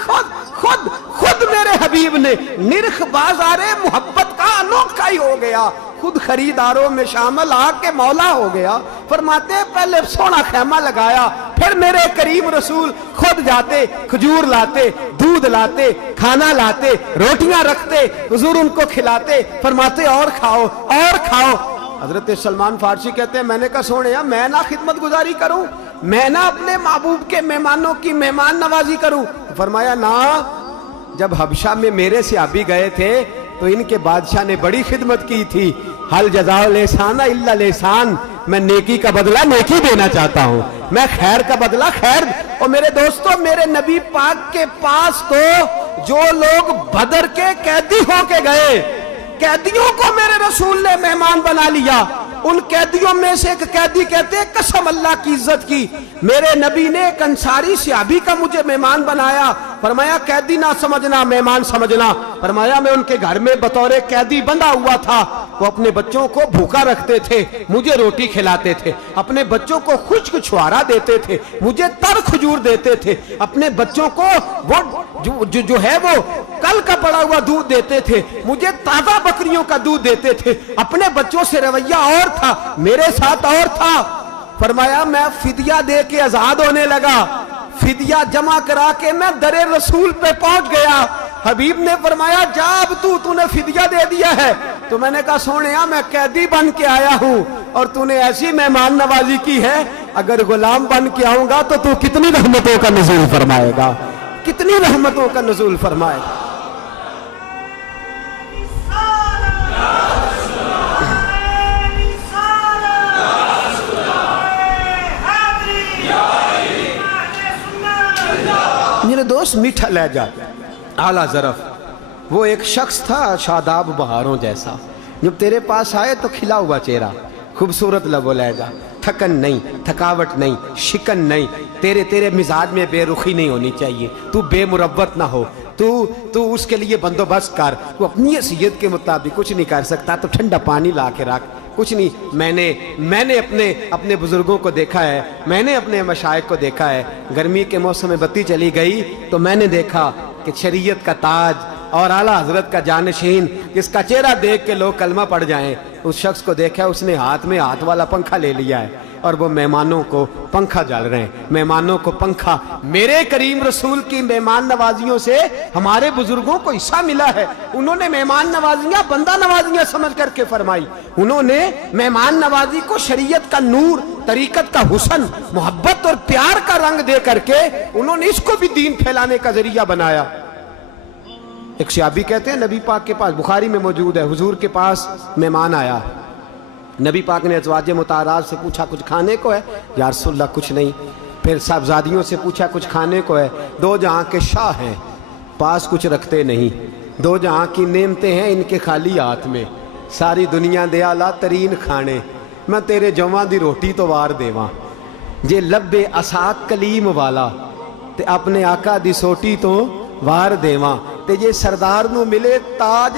خود میرے حبیب نے نرخ بازار محبت کا انوکھا ہی ہو گیا, خود خریداروں میں شامل آ کے مولا ہو گیا. فرماتے پہلے سونا خیمہ لگایا, پھر میرے کریم رسول خود جاتے, کھجور لاتے, دودھ لاتے, کھانا لاتے, روٹیاں رکھتے, حضور ان کو کھلاتے, فرماتے اور کھاؤ اور کھاؤ. حضرت سلمان فارسی کہتے ہیں میں نے کہا سونے میں نہ خدمت گزاری کروں, میں نہ اپنے محبوب کے مہمانوں کی مہمان نوازی کروں. فرمایا نہ, جب حبشہ میں میرے صحابی گئے تھے تو ان کے بادشاہ نے بڑی خدمت کی تھی. حل جزاء الاحسان الا الاحسان, میں نیکی کا بدلہ نیکی دینا چاہتا ہوں, میں خیر کا بدلہ خیر. اور میرے دوستو, میرے نبی پاک کے پاس تو جو لوگ بدر کے قیدی ہو کے گئے, قیدیوں کو میرے رسول نے مہمان بنا لیا. ان قیدیوں میں سے ایک قیدی کہتے ہیں قسم اللہ کی عزت کی, میرے نبی نے ایک انصاری صحابی کا مجھے مہمان بنایا. فرمایا قیدی نہ سمجھنا, مہمان سمجھنا. فرمایا میں ان کے گھر میں بطور قیدی بندھا ہوا تھا, وہ اپنے بچوں کو بھوکا رکھتے تھے, مجھے روٹی کھلاتے تھے, اپنے بچوں کو خشک چھوارا دیتے تھے, مجھے تر کھجور دیتے تھے, اپنے بچوں کو وہ جو ہے وہ کل کا پڑا ہوا دودھ دیتے تھے, مجھے تازہ بکریوں کا دودھ دیتے تھے. اپنے بچوں سے رویہ اور تھا, میرے ساتھ اور تھا. فرمایا میں فدیہ دے کے آزاد ہونے لگا, فدیہ جمع کرا کے میں در رسول پہ پہنچ گیا. حبیب نے فرمایا جا اب تو نے فدیہ دے دیا ہے. تو میں نے کہا سونیا میں قیدی بن کے آیا ہوں اور تو نے ایسی مہمان نوازی کی ہے, اگر غلام بن کے آؤں گا تو کتنی رحمتوں کا نزول فرمائے گا, کتنی رحمتوں کا نزول فرمائے گا. میرے دوست میٹھا لہجہ, اعلیٰ ظرف, وہ ایک شخص تھا شاداب بہاروں جیسا, جب تیرے پاس آئے تو کھلا ہوا چہرہ, خوبصورت لب و لہجہ, تھکن نہیں, تھکاوٹ نہیں, شکن نہیں. تیرے مزاج میں بے رخی نہیں ہونی چاہیے, تو بے مروت نہ ہو, تو اس کے لیے بندوبست کر. تو اپنی حیثیت کے مطابق کچھ نہیں کر سکتا تو ٹھنڈا پانی لا کے رکھ, کچھ نہیں. میں نے اپنے بزرگوں کو دیکھا ہے, میں نے اپنے مشائخ کو دیکھا ہے. گرمی کے موسم میں بتی چلی گئی تو میں نے دیکھا کہ شریعت کا تاج اور اعلیٰ حضرت کا جانشین, جس کا چہرہ دیکھ کے لوگ کلمہ پڑھ جائیں, اس شخص کو دیکھا, اس نے ہاتھ میں ہاتھ والا پنکھا لے لیا ہے اور وہ مہمانوں کو پنکھا جل رہے ہیں, مہمانوں کو پنکھا. میرے کریم رسول کی مہمان نوازیوں سے ہمارے بزرگوں کو حصہ ملا ہے. انہوں نے مہمان نوازیاں بندہ نوازیاں سمجھ کر کے فرمائی. انہوں نے مہمان نوازی کو شریعت کا نور, طریقت کا حسن, محبت اور پیار کا رنگ دے کر کے انہوں نے اس کو بھی دین پھیلانے کا ذریعہ بنایا. ایک صحابی کہتے ہیں نبی پاک کے پاس, بخاری میں موجود ہے, حضور کے پاس مہمان آیا. نبی پاک نے ازواج مطہرات سے پوچھا کچھ کھانے کو ہے؟ یا رسول اللہ کچھ نہیں. پھر صاحبزادیوں سے پوچھا کچھ کھانے کو ہے؟ دو جہاں کے شاہ ہیں, پاس کچھ رکھتے نہیں, دو جہاں کی نعمتیں ہیں ان کے خالی ہاتھ میں, ساری دنیا دے اعلیٰ ترین کھانے, میں تیرے جواں دی روٹی تو وار دیواں. ਜੇ ਲੱਭੇ ਅਸਾਕ ਕਲੀਮ ਵਾਲਾ ਤੇ ਆਪਣੇ ਆਕਾ ਦੀ ਸੋਟੀ ਤੋਂ ਵਾਰ ਦੇਵਾਂ, ਤੇ ਜੇ ਸਰਦਾਰ ਨੂੰ ਮਿਲੇ ਤਾਜ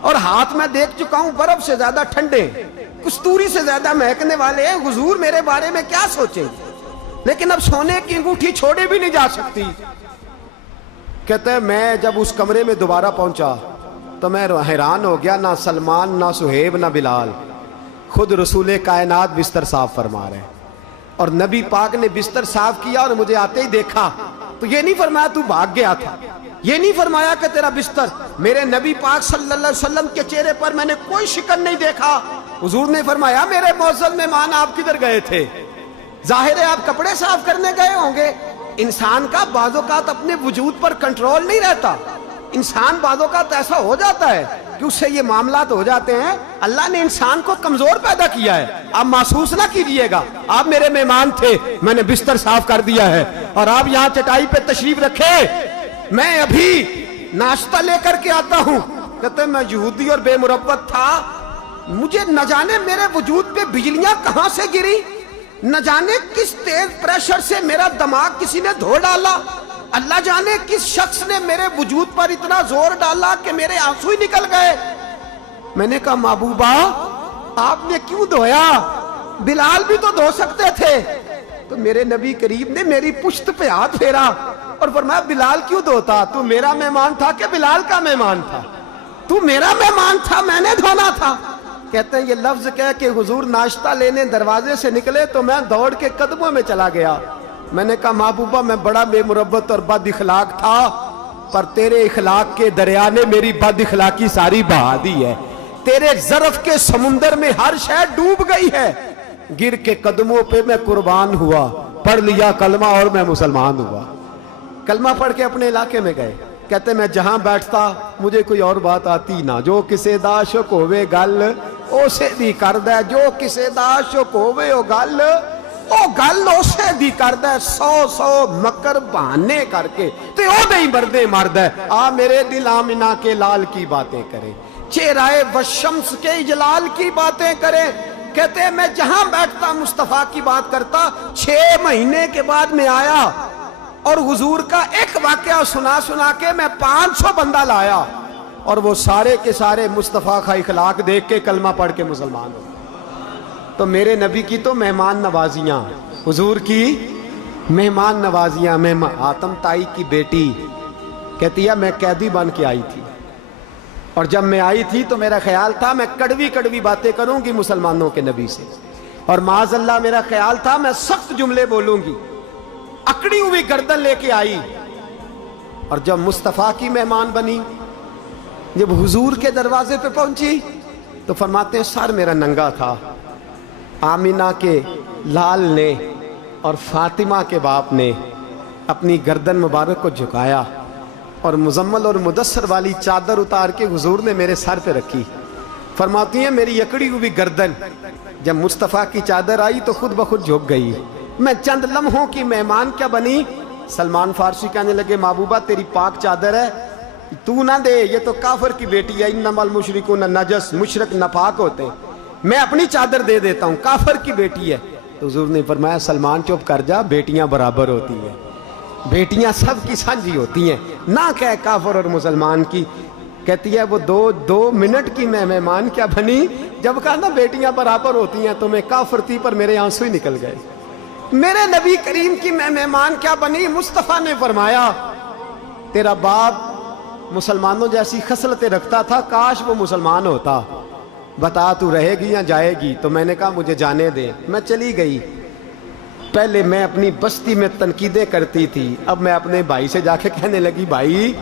اور ہاتھ میں دیکھ چکا ہوں برف سے زیادہ ٹھنڈے، کستوری سے زیادہ مہکنے والے ہیں، حضور میرے بارے میں کیا سوچیں؟ لیکن اب سونے کی انگوٹھی چھوڑے بھی نہیں جا سکتی۔ کہتے ہیں میں جب اس کمرے میں دوبارہ پہنچا تو میں حیران ہو گیا، نہ سلمان، نہ سہیب، نہ بلال، خود رسول کائنات بستر صاف فرما رہے ہیں۔ اور نبی پاک نے بستر صاف کیا اور مجھے آتے ہی دیکھا تو یہ نہیں فرمایا تو بھاگ گیا تھا، یہ نہیں فرمایا کہ تیرا بستر، میرے نبی پاک صلی اللہ علیہ وسلم کے چہرے پر میں نے کوئی شکن نہیں دیکھا۔ حضور نے فرمایا میرے معزز مہمان آپ کدھر گئے تھے؟ ظاہر ہے آپ کپڑے صاف کرنے گئے ہوں گے۔ انسان کا بعض اوقات اپنے وجود پر کنٹرول نہیں رہتا، انسان بعض اوقات ایسا ہو جاتا ہے کہ اس سے یہ معاملات ہو جاتے ہیں۔ اللہ نے انسان کو کمزور پیدا کیا ہے، آپ محسوس نہ کیجئے گا۔ آپ میرے مہمان تھے، میں نے بستر صاف کر دیا ہے اور آپ یہاں چٹائی پہ تشریف رکھے، میں ابھی ناشتہ لے کر کے آتا ہوں۔ کہتے ہیں میں یہودی اور بے مروت تھا، مجھے نہ جانے میرے وجود پہ بجلیاں کہاں سے گری، نہ جانے کس تیز پریشر سے میرا دماغ کسی نے دھو ڈالا، اللہ جانے کس شخص نے میرے وجود پر اتنا زور ڈالا کہ میرے آنسو ہی نکل گئے۔ میں نے کہا محبوبہ آپ نے کیوں دھویا؟ بلال بھی تو دھو سکتے تھے۔ تو میرے نبی کریم نے میری پشت پہ ہاتھ پھیرا اور فرمایا بلال کیوں دھوتا؟ تو میرا مہمان تھا کہ بلال کا مہمان تھا؟ تو میرا مہمان تھا، میں نے دھونا تھا۔ کہتے ہیں یہ لفظ کہہ کہ حضور ناشتہ لینے دروازے سے نکلے تو میں دوڑ کے قدموں میں چلا گیا۔ میں نے کہا محبوبہ میں بڑا بے مروت اور بد اخلاق تھا، پر تیرے اخلاق کے دریا نے میری بد اخلاقی ساری بہا دی ہے، تیرے ظرف کے سمندر میں ہر شے ڈوب گئی ہے۔ گر کے قدموں پہ میں قربان ہوا، پڑھ لیا کلمہ اور میں مسلمان ہوا۔ کلمہ پڑھ کے اپنے علاقے میں گئے۔ کہتے میں جہاں بیٹھتا مجھے کوئی اور بات آتی نہ، جو کسے دا شک ہوئے گل اسے دی کردہ، جو کسے دا شک ہوئے او گل او گل اسے دی کردہ، سو سو مکر بہانے کر کے تے او نہیں مردے مرد ہے۔ آ میرے دل آمنہ کے لال کی باتیں کرے، چہرائے وشمس کے اجلال کی باتیں کرے۔ کہتے ہیں میں جہاں بیٹھتا مصطفیٰ کی بات کرتا۔ 6 مہینے کے بعد میں آیا اور حضور کا ایک واقعہ سنا کے میں 500 بندہ لایا، اور وہ سارے کے سارے مصطفیٰ کا اخلاق دیکھ کے کلمہ پڑھ کے مسلمان ہو۔ تو میرے نبی کی تو مہمان نوازیاں، حضور کی مہمان نوازیاں۔ میں آتم تائی کی بیٹی کہتی ہے میں قیدی بن کے آئی تھی، اور جب میں آئی تھی تو میرا خیال تھا میں کڑوی کڑوی باتیں کروں گی مسلمانوں کے نبی سے، اور معاذ اللہ میرا خیال تھا میں سخت جملے بولوں گی۔ اکڑی ہوئی گردن لے کے آئی، اور جب مصطفیٰ کی مہمان بنی، جب حضور کے دروازے پہ پہنچی تو فرماتے ہیں سر میرا ننگا تھا، آمینہ کے لال نے اور فاطمہ کے باپ نے اپنی گردن مبارک کو جھکایا اور مزمل اور مدثر والی چادر اتار کے حضور نے میرے سر پہ رکھی۔ فرماتی ہیں میری اکڑی ہوئی گردن جب مصطفیٰ کی چادر آئی تو خود بخود جھک گئی۔ میں چند لمحوں کی مہمان کیا بنی؟ سلمان فارسی کہنے لگے محبوبہ تیری پاک چادر ہے، تو نہ دے، یہ تو کافر کی بیٹی ہے، انما المشرکون نجس، مشرک ناپاک ہوتے ہیں، میں اپنی چادر دے دیتا ہوں، کافر کی بیٹی ہے۔ تو حضور نے فرمایا سلمان چپ کر جا، بیٹیاں برابر ہوتی ہیں، بیٹیاں سب کی سانجھی ہوتی ہیں، نہ کہ کافر اور مسلمان کی۔ کہتی ہے وہ دو منٹ کی میں مہمان کیا بنی؟ جب کہا نا بیٹیاں برابر ہوتی ہیں تو میں کافر تھی پر میرے آنسو ہی نکل گئے۔ میرے نبی کریم کی میں مہمان کیا بنی؟ مصطفیٰ نے فرمایا تیرا باپ مسلمانوں جیسی خصلتیں رکھتا تھا، کاش وہ مسلمان ہوتا، بتا تو رہے گی یا جائے گی؟ تو میں نے کہا مجھے جانے دے۔ میں چلی گئی۔ پہلے میں اپنی بستی میں تنقیدیں کرتی تھی، اب میں اپنے بھائی سے جا کے کہنے لگی بھائی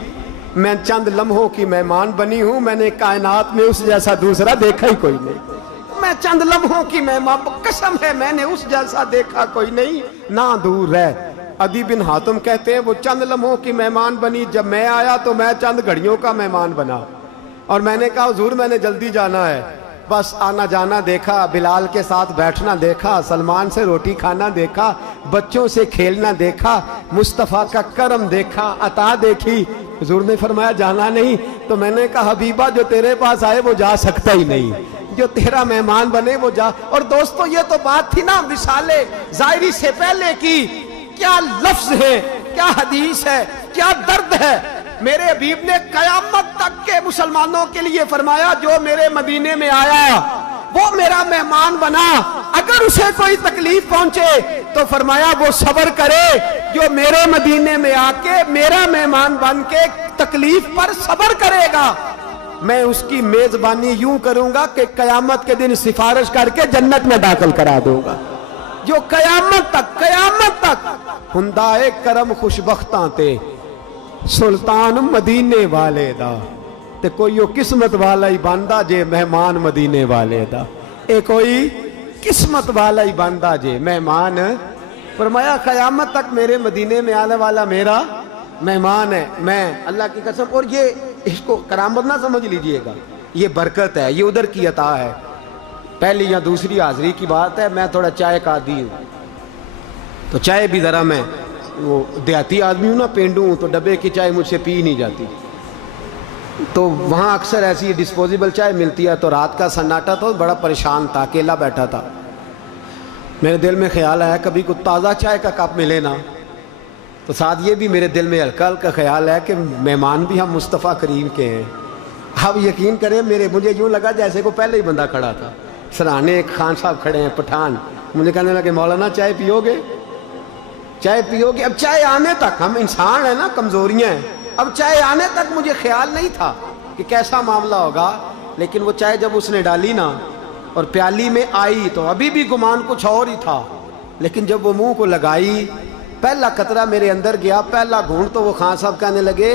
میں چند لمحوں کی مہمان بنی ہوں، میں نے کائنات میں اس جیسا دوسرا دیکھا ہی کوئی نہیں، میں چند لمحوں کی مہمان، قسم ہے میں نے اس جیسا دیکھا کوئی نہیں، نہ دور ہے۔ عدی بن حاتم کہتے ہیں وہ چند لمحوں کی مہمان بنی، جب میں آیا تو میں چند گھڑیوں کا مہمان بنا، اور میں نے کہا حضور میں نے جلدی جانا ہے، بس آنا جانا دیکھا، بلال کے ساتھ بیٹھنا دیکھا، سلمان سے روٹی کھانا دیکھا، بچوں سے کھیلنا دیکھا، مصطفیٰ کا کرم دیکھا، عطا دیکھی۔ حضور نے فرمایا جانا نہیں؟ تو میں نے کہا حبیبہ جو تیرے پاس آئے وہ جا سکتا ہی نہیں، جو تیرا مہمان بنے وہ جا۔ اور دوستو یہ تو بات تھی نا وصال ظاہری سے پہلے کی، کیا لفظ ہے، کیا حدیث ہے، کیا درد ہے میرے حبیب نے قیامت تک کے مسلمانوں کے لیے فرمایا جو میرے مدینے میں آیا وہ میرا مہمان بنا، اگر اسے کوئی تکلیف پہنچے تو فرمایا وہ صبر کرے، جو میرے مدینے میں آ کے میرا مہمان بن کے تکلیف پر صبر کرے گا، میں اس کی میزبانی یوں کروں گا کہ قیامت کے دن سفارش کر کے جنت میں داخل کرا دوں گا۔ جو قیامت تک ہندائے کرم خوشبختاں تے سلطان مدینے والے دا تے کوئی قسمت والا ہی بندہ جے مہمان مدینے والے دا، اے کوئی قسمت والا ہی بندہ جے مہمان۔ فرمایا قیامت تک میرے مدینے میں آنے والا میرا مہمان ہے، میں اللہ کی قسم۔ اور یہ اس کو کرامت نہ سمجھ لیجئے گا، یہ برکت ہے، یہ ادھر کی عطا ہے۔ پہلی یا دوسری حاضری کی بات ہے، میں تھوڑا چائے کا عادی ہوں تو چائے بھی ذرا میں وہ دیہاتی آدمی ہوں نا، پینڈو ہوں، تو ڈبے کی چائے مجھ سے پی نہیں جاتی، تو وہاں اکثر ایسی ڈسپوزیبل چائے ملتی ہے۔ تو رات کا سناٹا تو بڑا پریشان تھا، اکیلا بیٹھا تھا، میرے دل میں خیال آیا کبھی کوئی تازہ چائے کا کپ ملے نا، تو ساتھ یہ بھی میرے دل میں ہلکا ہلکا خیال ہے کہ مہمان بھی ہم مصطفیٰ کریم کے ہیں۔ آپ یقین کریں مجھے یوں لگا جیسے کو پہلے ہی بندہ کھڑا تھا، سرانے ایک خان صاحب کھڑے ہیں پٹھان، مجھے کہنے لگے مولانا چائے پیو گے، چائے پیو گے؟ اب چائے آنے تک، ہم انسان ہیں نا، کمزوریاں ہیں، اب چائے آنے تک مجھے خیال نہیں تھا کہ کیسا معاملہ ہوگا، لیکن وہ چائے جب اس نے ڈالی نا اور پیالی میں آئی تو ابھی بھی گمان کچھ اور ہی تھا، لیکن جب وہ منہ کو لگائی پہلا قطرہ میرے اندر گیا، پہلا گھونٹ، تو وہ خان صاحب کہنے لگے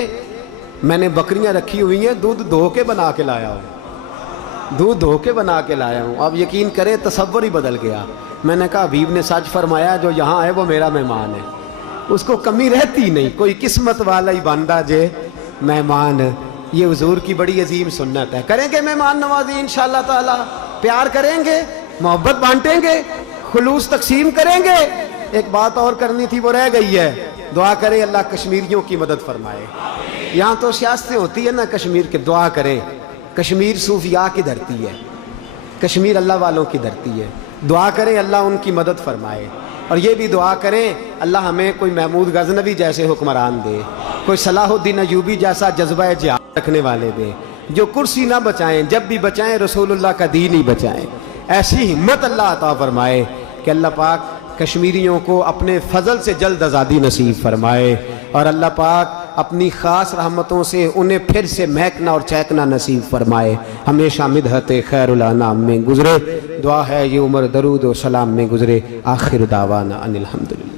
میں نے بکریاں رکھی ہوئی ہیں، دودھ دھو کے بنا کے لایا ہوں، دودھ دھو کے بنا کے لایا ہوں۔ اب یقین کرے تصور ہی بدل گیا۔ میں نے کہا حبیب نے سچ فرمایا، جو یہاں ہے وہ میرا مہمان ہے، اس کو کمی رہتی نہیں، کوئی قسمت والا ہی بندہ جے مہمان۔ یہ حضور کی بڑی عظیم سنت ہے۔ کریں گے مہمان نوازی انشاءاللہ تعالی، پیار کریں گے، محبت بانٹیں گے، خلوص تقسیم کریں گے۔ ایک بات اور کرنی تھی وہ رہ گئی ہے، دعا کریں اللہ کشمیریوں کی مدد فرمائے۔ یہاں تو سیاستیں ہوتی ہے نا کشمیر کے، دعا کریں، کشمیر صوفیاء کی دھرتی ہے، کشمیر اللہ والوں کی دھرتی ہے، دعا کریں اللہ ان کی مدد فرمائے۔ اور یہ بھی دعا کریں اللہ ہمیں کوئی محمود غزنوی جیسے حکمران دے، کوئی صلاح الدین ایوبی جیسا جذبہ جہاد رکھنے والے دے، جو کرسی نہ بچائیں، جب بھی بچائیں رسول اللہ کا دین ہی بچائیں۔ ایسی ہمت اللہ عطا فرمائے کہ اللہ پاک کشمیریوں کو اپنے فضل سے جلد آزادی نصیب فرمائے، اور اللہ پاک اپنی خاص رحمتوں سے انہیں پھر سے مہکنا اور چہکنا نصیب فرمائے، ہمیشہ مدحت خیر الانام میں گزرے۔ دعا ہے یہ عمر درود و سلام میں گزرے۔ آخر دعوانا ان الحمدللہ۔